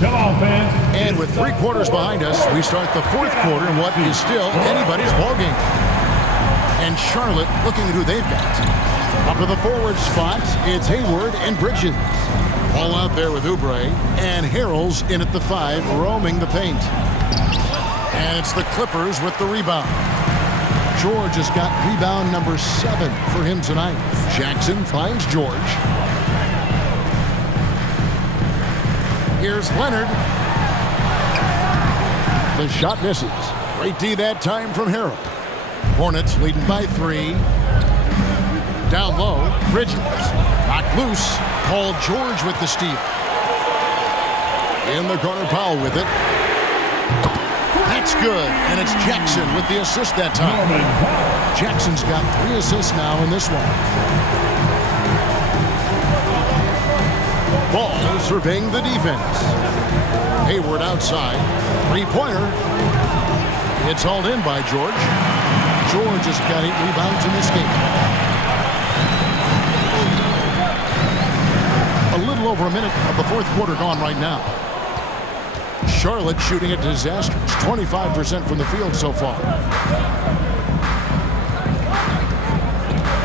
Come on, fans. And with 3 quarters behind us, we start the fourth quarter in what is still anybody's ballgame. And Charlotte looking at who they've got. Up to the forward spot, it's Hayward and Bridges. All out there with Oubre, and Harrell's in at the 5, roaming the paint. And it's the Clippers with the rebound. George has got rebound number 7 for him tonight. Jackson finds George. Here's Leonard. The shot misses. Great D that time from Harrell. Hornets leading by 3. Down low, Bridges. Knocked loose. Paul George with the steal. In the corner, Powell with it. That's good, and it's Jackson with the assist that time. Jackson's got 3 assists now in this one. Ball surveying the defense. Hayward outside. 3-pointer. It's hauled in by George. George has got 8 rebounds in this game. A little over a minute of the fourth quarter gone right now. Charlotte shooting a disastrous 25% from the field so far.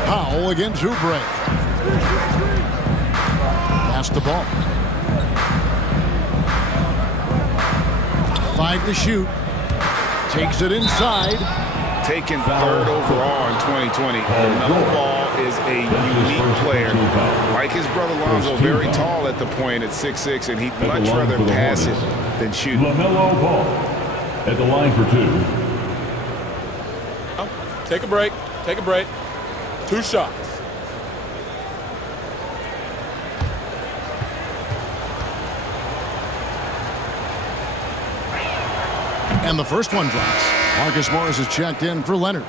Powell against Oubre. Pass the ball. 5 to shoot. Takes it inside. Taken 3rd overall in 2020. LaMelo Ball is a unique player. Like his brother Lonzo, very tall at the point at 6'6", and he'd much rather pass it than shoot. LaMelo Ball at the line for 2. Take a break. Take a break. 2 shots. And the first one drops. Marcus Morris is checked in for Leonard.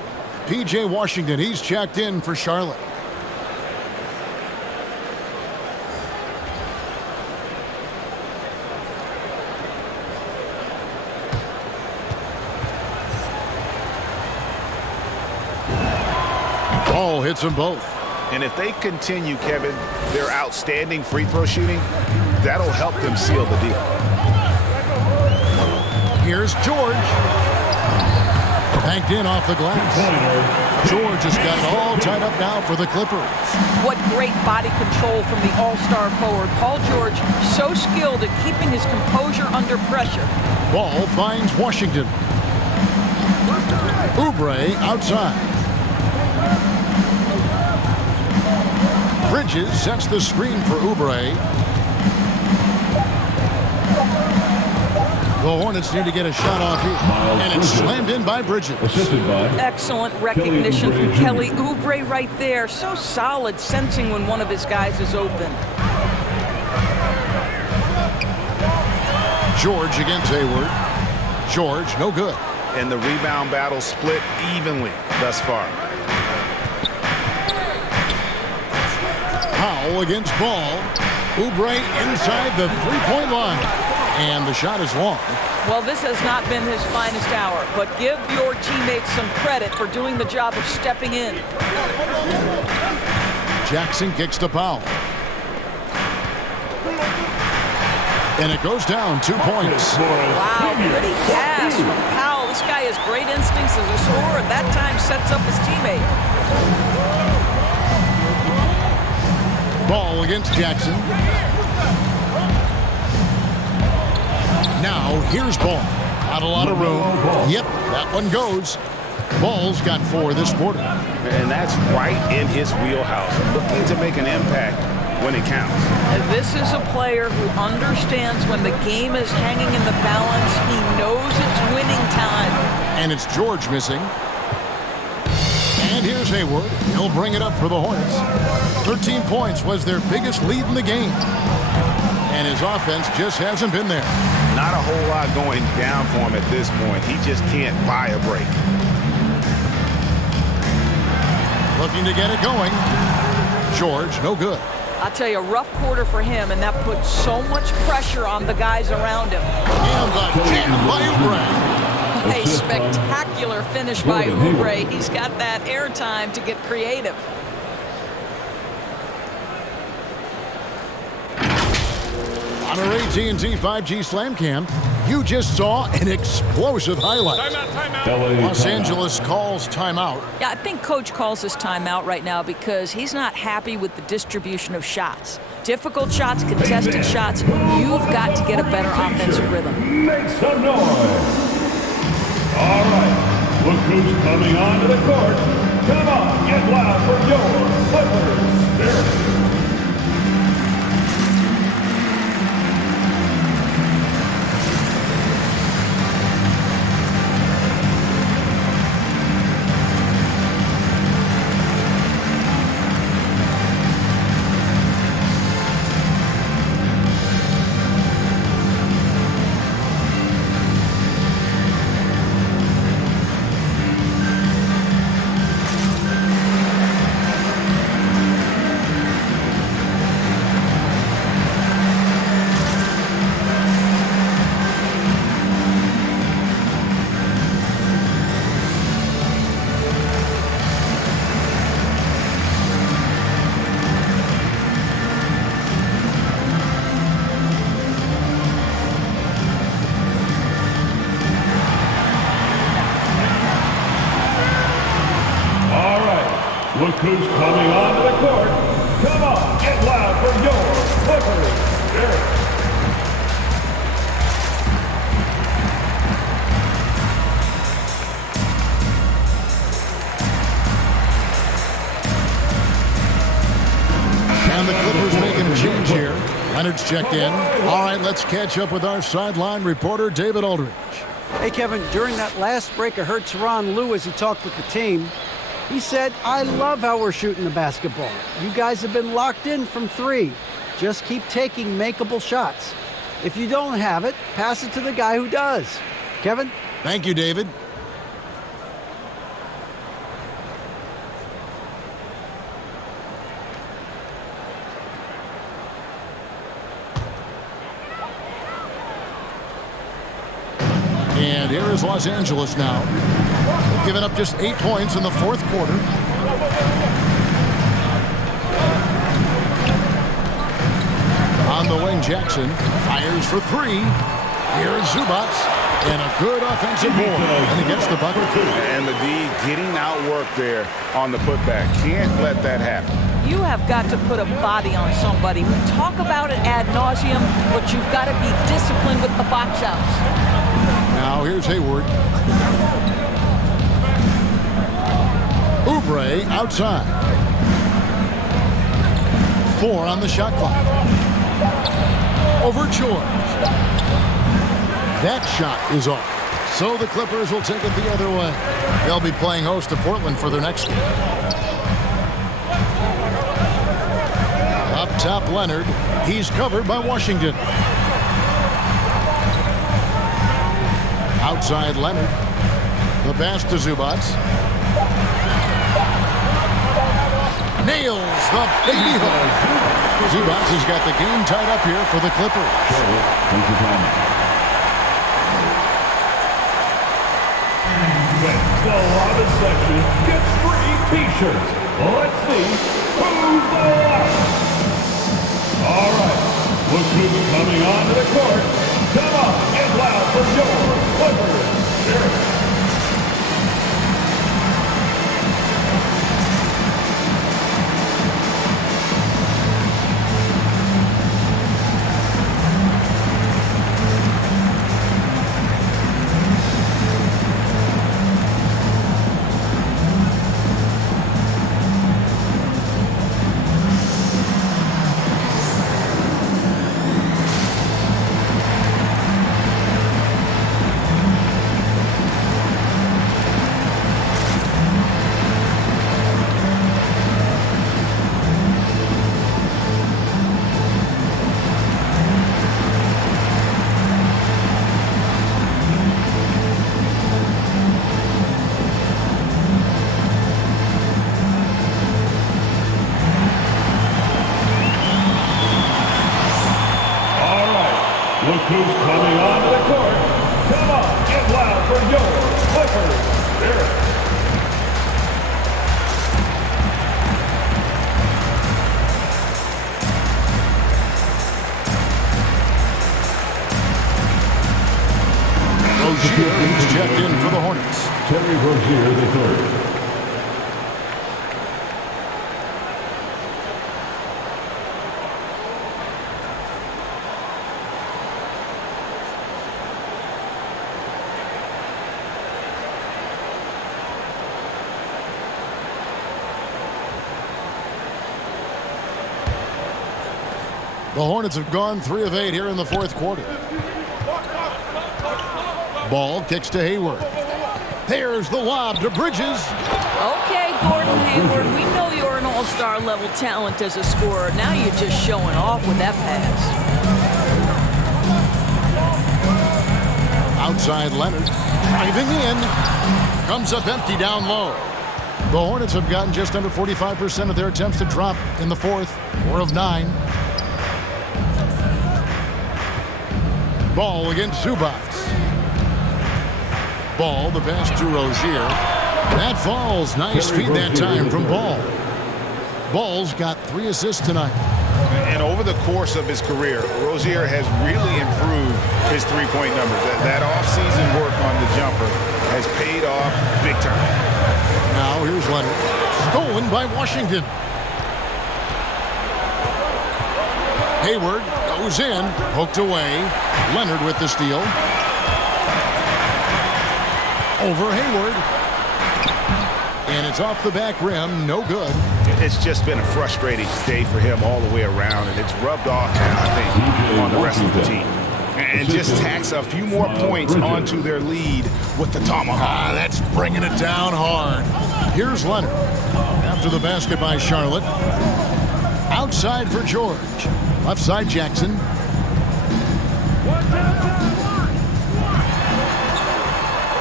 P.J. Washington, he's checked in for Charlotte. Ball hits them both. And if they continue, Kevin, their outstanding free throw shooting, that'll help them seal the deal. Here's George. Banked in off the glass. George has got it all tied up now for the Clippers. What great body control from the all-star forward. Paul George, so skilled at keeping his composure under pressure. Ball finds Washington. Oubre outside. Bridges sets the screen for Oubre. The Hornets need to get a shot off here. And it's slammed in by Bridges. Excellent recognition from Kelly Oubre right there. So solid, sensing when one of his guys is open. George against Hayward. George, no good. And the rebound battle split evenly thus far. Powell against Ball. Oubre inside the three-point line. And the shot is long. Well, this has not been his finest hour, but give your teammates some credit for doing the job of stepping in. Jackson kicks to Powell. And it goes down 2 points. Wow, pretty pass from Powell. This guy has great instincts as a scorer, and that time sets up his teammate. Ball against Jackson. Now, here's Ball. Not a lot of room. Yep, that one goes. Ball's got 4 this quarter. And that's right in his wheelhouse. Looking to make an impact when it counts. And this is a player who understands when the game is hanging in the balance. He knows it's winning time. And it's George missing. And here's Hayward. He'll bring it up for the Hornets. 13 points was their biggest lead in the game. And his offense just hasn't been there. Not a whole lot going down for him at this point. He just can't buy a break. Looking to get it going. George, no good. I'll tell you, a rough quarter for him, and that puts so much pressure on the guys around him. And the jam by Oubre. A spectacular finish by Oubre. He's got that airtime to get creative. On our AT&T 5G Slam Cam, you just saw an explosive highlight. Timeout. Los Angeles calls timeout. Yeah, I think Coach calls this timeout right now because he's not happy with the distribution of shots. Difficult shots, contested shots. You've got to get a better offensive rhythm. Make some noise. All right, look who's coming onto the court. Come on, get loud for your Clippers Spirit. Look who's coming onto the court. Come on, get loud for your Clippers Spirit. And the Clippers making a change here. Leonard's checked in. All right, let's catch up with our sideline reporter, David Aldridge. Hey, Kevin, during that last break, I heard Tyronn Lue as he talked with the team. He said, I love how we're shooting the basketball. You guys have been locked in from 3. Just keep taking makeable shots. If you don't have it, pass it to the guy who does. Kevin? Thank you, David. And here is Los Angeles now. They've given up just 8 points in the fourth quarter. On the wing, Jackson fires for 3. Here's Zubac. And a good offensive board. And he gets the bucket. And the D getting outworked there on the putback. Can't let that happen. You have got to put a body on somebody. We talk about it ad nauseum, but you've got to be disciplined with the box outs. Now here's Hayward. Oubre outside. 4 on the shot clock. Over George. That shot is off. So the Clippers will take it the other way. They'll be playing host to Portland for their next game. Up top, Leonard. He's covered by Washington. Outside, Leonard. The pass to Zubac. Nails the baby hook. Zubac has got the game tied up here for the Clippers. Thank you, Tom. The Robin section gets free T-shirts. Let's see who's the loudest. All right, look who's coming onto the court. Come on, get loud for your Clippers. Sure. Look who's coming onto the court. Come on, get loud for your Clippers. Spirit. Rozier is checked in for the Hornets. Terry Rozier III. The Hornets have gone 3 of 8 here in the fourth quarter. Ball kicks to Hayward. There's the lob to Bridges. Okay, Gordon Hayward, we know you're an all-star level talent as a scorer. Now you're just showing off with that pass. Outside Leonard. Driving in. Comes up empty down low. The Hornets have gotten just under 45% of their attempts to drop in the fourth. 4 of 9. Ball against Zubac. Ball, the pass to Rozier. That falls. Nice feed that time from Ball. Ball's got 3 assists tonight. And over the course of his career, Rozier has really improved his three-point numbers. That off-season work on the jumper has paid off big time. Now here's Leonard. Stolen by Washington. Hayward goes in, poked away. Leonard with the steal. Over Hayward. And it's off the back rim, no good. It's just been a frustrating day for him all the way around, and it's rubbed off now, I think, on the rest of the team. And just tacks a few more points onto their lead with the tomahawk. That's bringing it down hard. Here's Leonard. After the basket by Charlotte. Outside for George. Left side Jackson.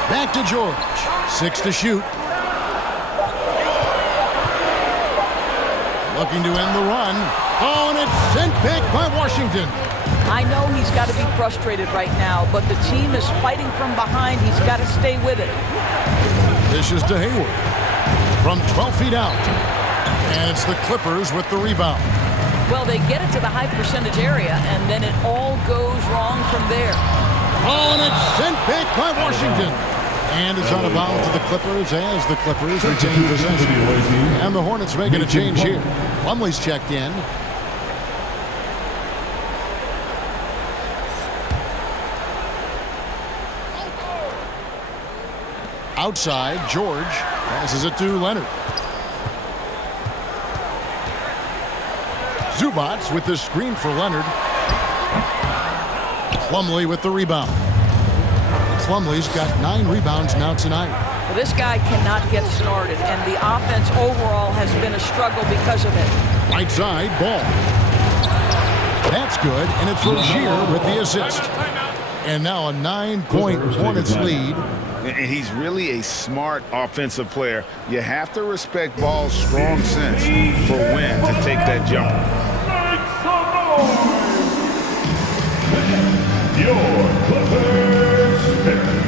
Back to George. 6 to shoot. Looking to end the run. Oh, and it's sent back by Washington. I know he's got to be frustrated right now, but the team is fighting from behind. He's got to stay with it. This is to Hayward from 12 feet out. And it's the Clippers with the rebound. Well, they get it to the high percentage area, and then it all goes wrong from there. Oh, and it's sent back by Washington. And it's out of bounds to the Clippers as the Clippers retain possession. And the Hornets making a change here. Plumlee's checked in. Outside, George passes it to Leonard. Zubac with the screen for Leonard. Plumlee with the rebound. Plumlee's got 9 rebounds now tonight. Well, this guy cannot get started, and the offense overall has been a struggle because of it. Right side, Ball. That's good, and it's Rozier with the assist. And now a 9-point Hornets lead. And he's really a smart offensive player. You have to respect Ball's strong sense for when to take that jump. Your Clippers pick.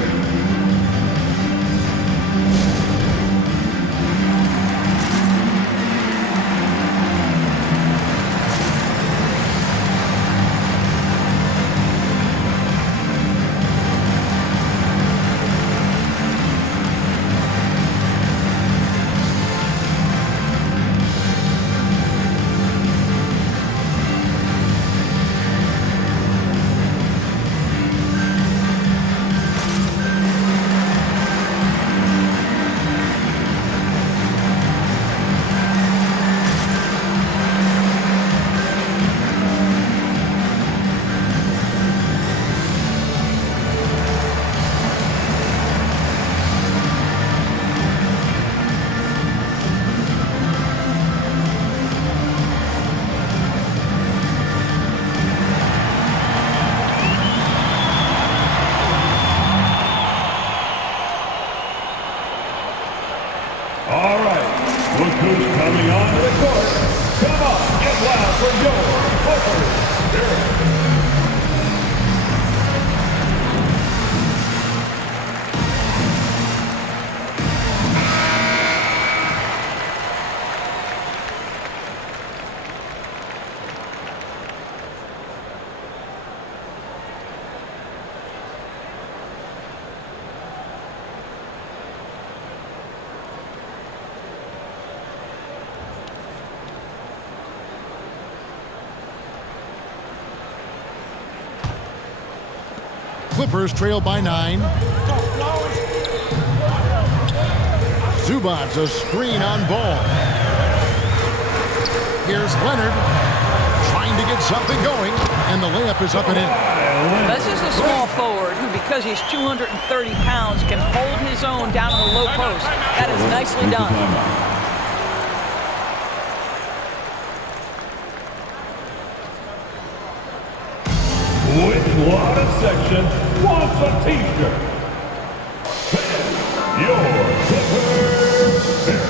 All right, look who's coming onto the court. Come on, get loud for your Clippers. Clippers trail by 9. Zubac's a screen on Ball. Here's Leonard trying to get something going, and the layup is up and in. This is a small forward who, because he's 230 pounds, can hold his own down in the low post. That is nicely done. Which water section wants a t-shirt? Your Clippers pick.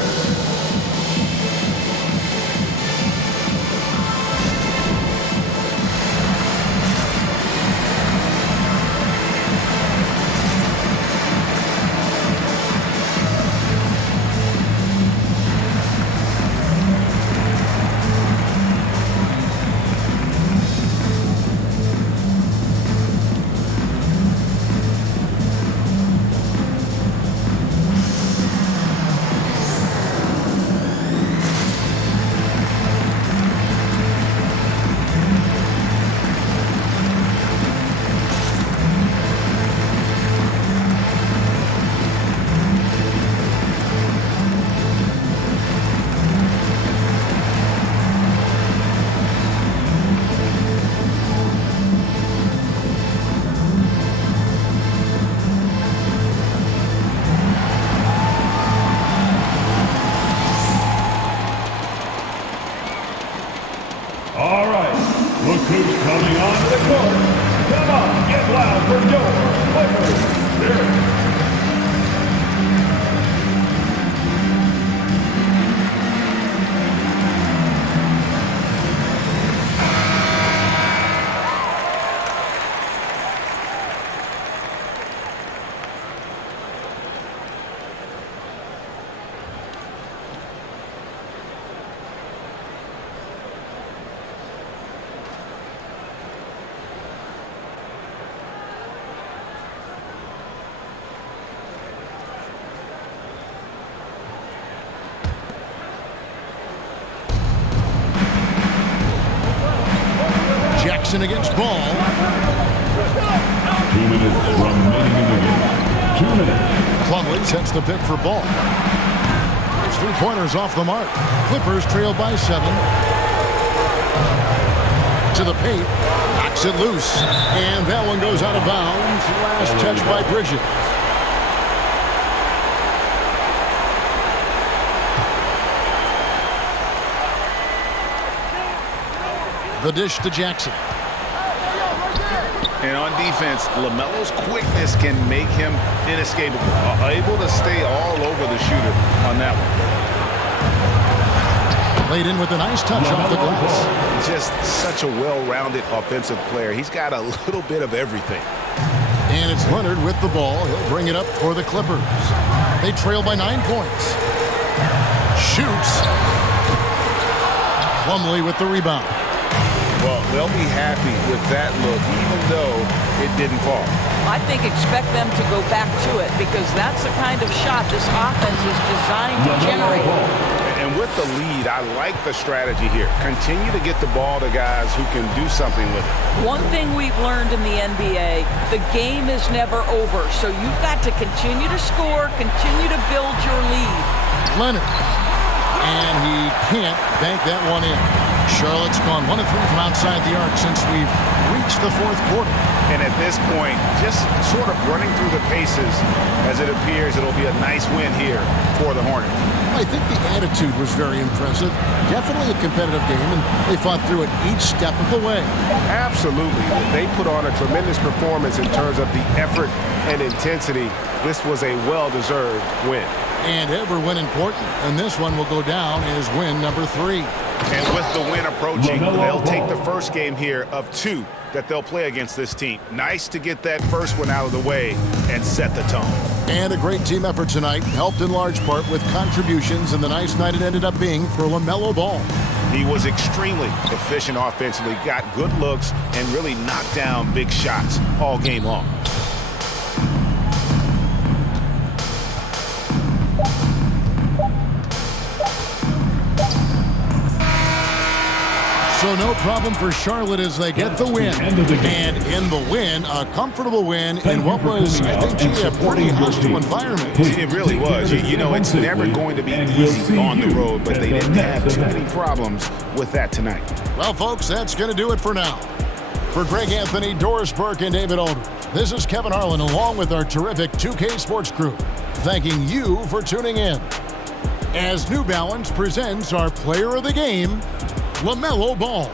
All right, look who's coming onto the court. Come on, get loud for your Clippers. Jackson against Ball. 2 minutes remaining in the game. 2 minutes. Plumlee sets the pick for Ball. His three-pointers off the mark. Clippers trail by 7. To the paint. Knocks it loose. And that one goes out of bounds. Last touch by Bridges. The dish to Jackson. And on defense, LaMelo's quickness can make him inescapable. Able to stay all over the shooter on that one. Laid in with a nice touch off the glass. Just such a well-rounded offensive player. He's got a little bit of everything. And it's Leonard with the ball. He'll bring it up for the Clippers. They trail by 9 points. Shoots. Plumlee with the rebound. Well, they'll be happy with that look, even though it didn't fall. I think expect them to go back to it because that's the kind of shot this offense is designed to generate. And with the lead, I like the strategy here. Continue to get the ball to guys who can do something with it. One thing we've learned in the NBA, the game is never over. So you've got to continue to score, continue to build your lead. Leonard. And he can't bank that one in. Charlotte's gone 1 of 3 from outside the arc since we've reached the fourth quarter. And at this point, just sort of running through the paces as it appears it'll be a nice win here for the Hornets. I think the attitude was very impressive. Definitely a competitive game, and they fought through it each step of the way. Absolutely. They put on a tremendous performance in terms of the effort and intensity. This was a well-deserved win. And every win important, and this one will go down as win number 3. And with the win approaching, they'll take the first game here of 2 that they'll play against this team. Nice to get that first one out of the way and set the tone. And a great team effort tonight, helped in large part with contributions, and the nice night it ended up being for LaMelo Ball. He was extremely efficient offensively, got good looks, and really knocked down big shots all game long. So no problem for Charlotte as they get the win. And in the win, a comfortable win in what was, I think, a pretty hostile environment. It really was. You know, it's never going to be easy on the road, but they didn't have too many problems with that tonight. Well, folks, that's going to do it for now. For Greg Anthony, Doris Burke, and David Aldridge, this is Kevin Harlan along with our terrific 2K Sports crew, thanking you for tuning in. As New Balance presents our player of the game, LaMelo Ball.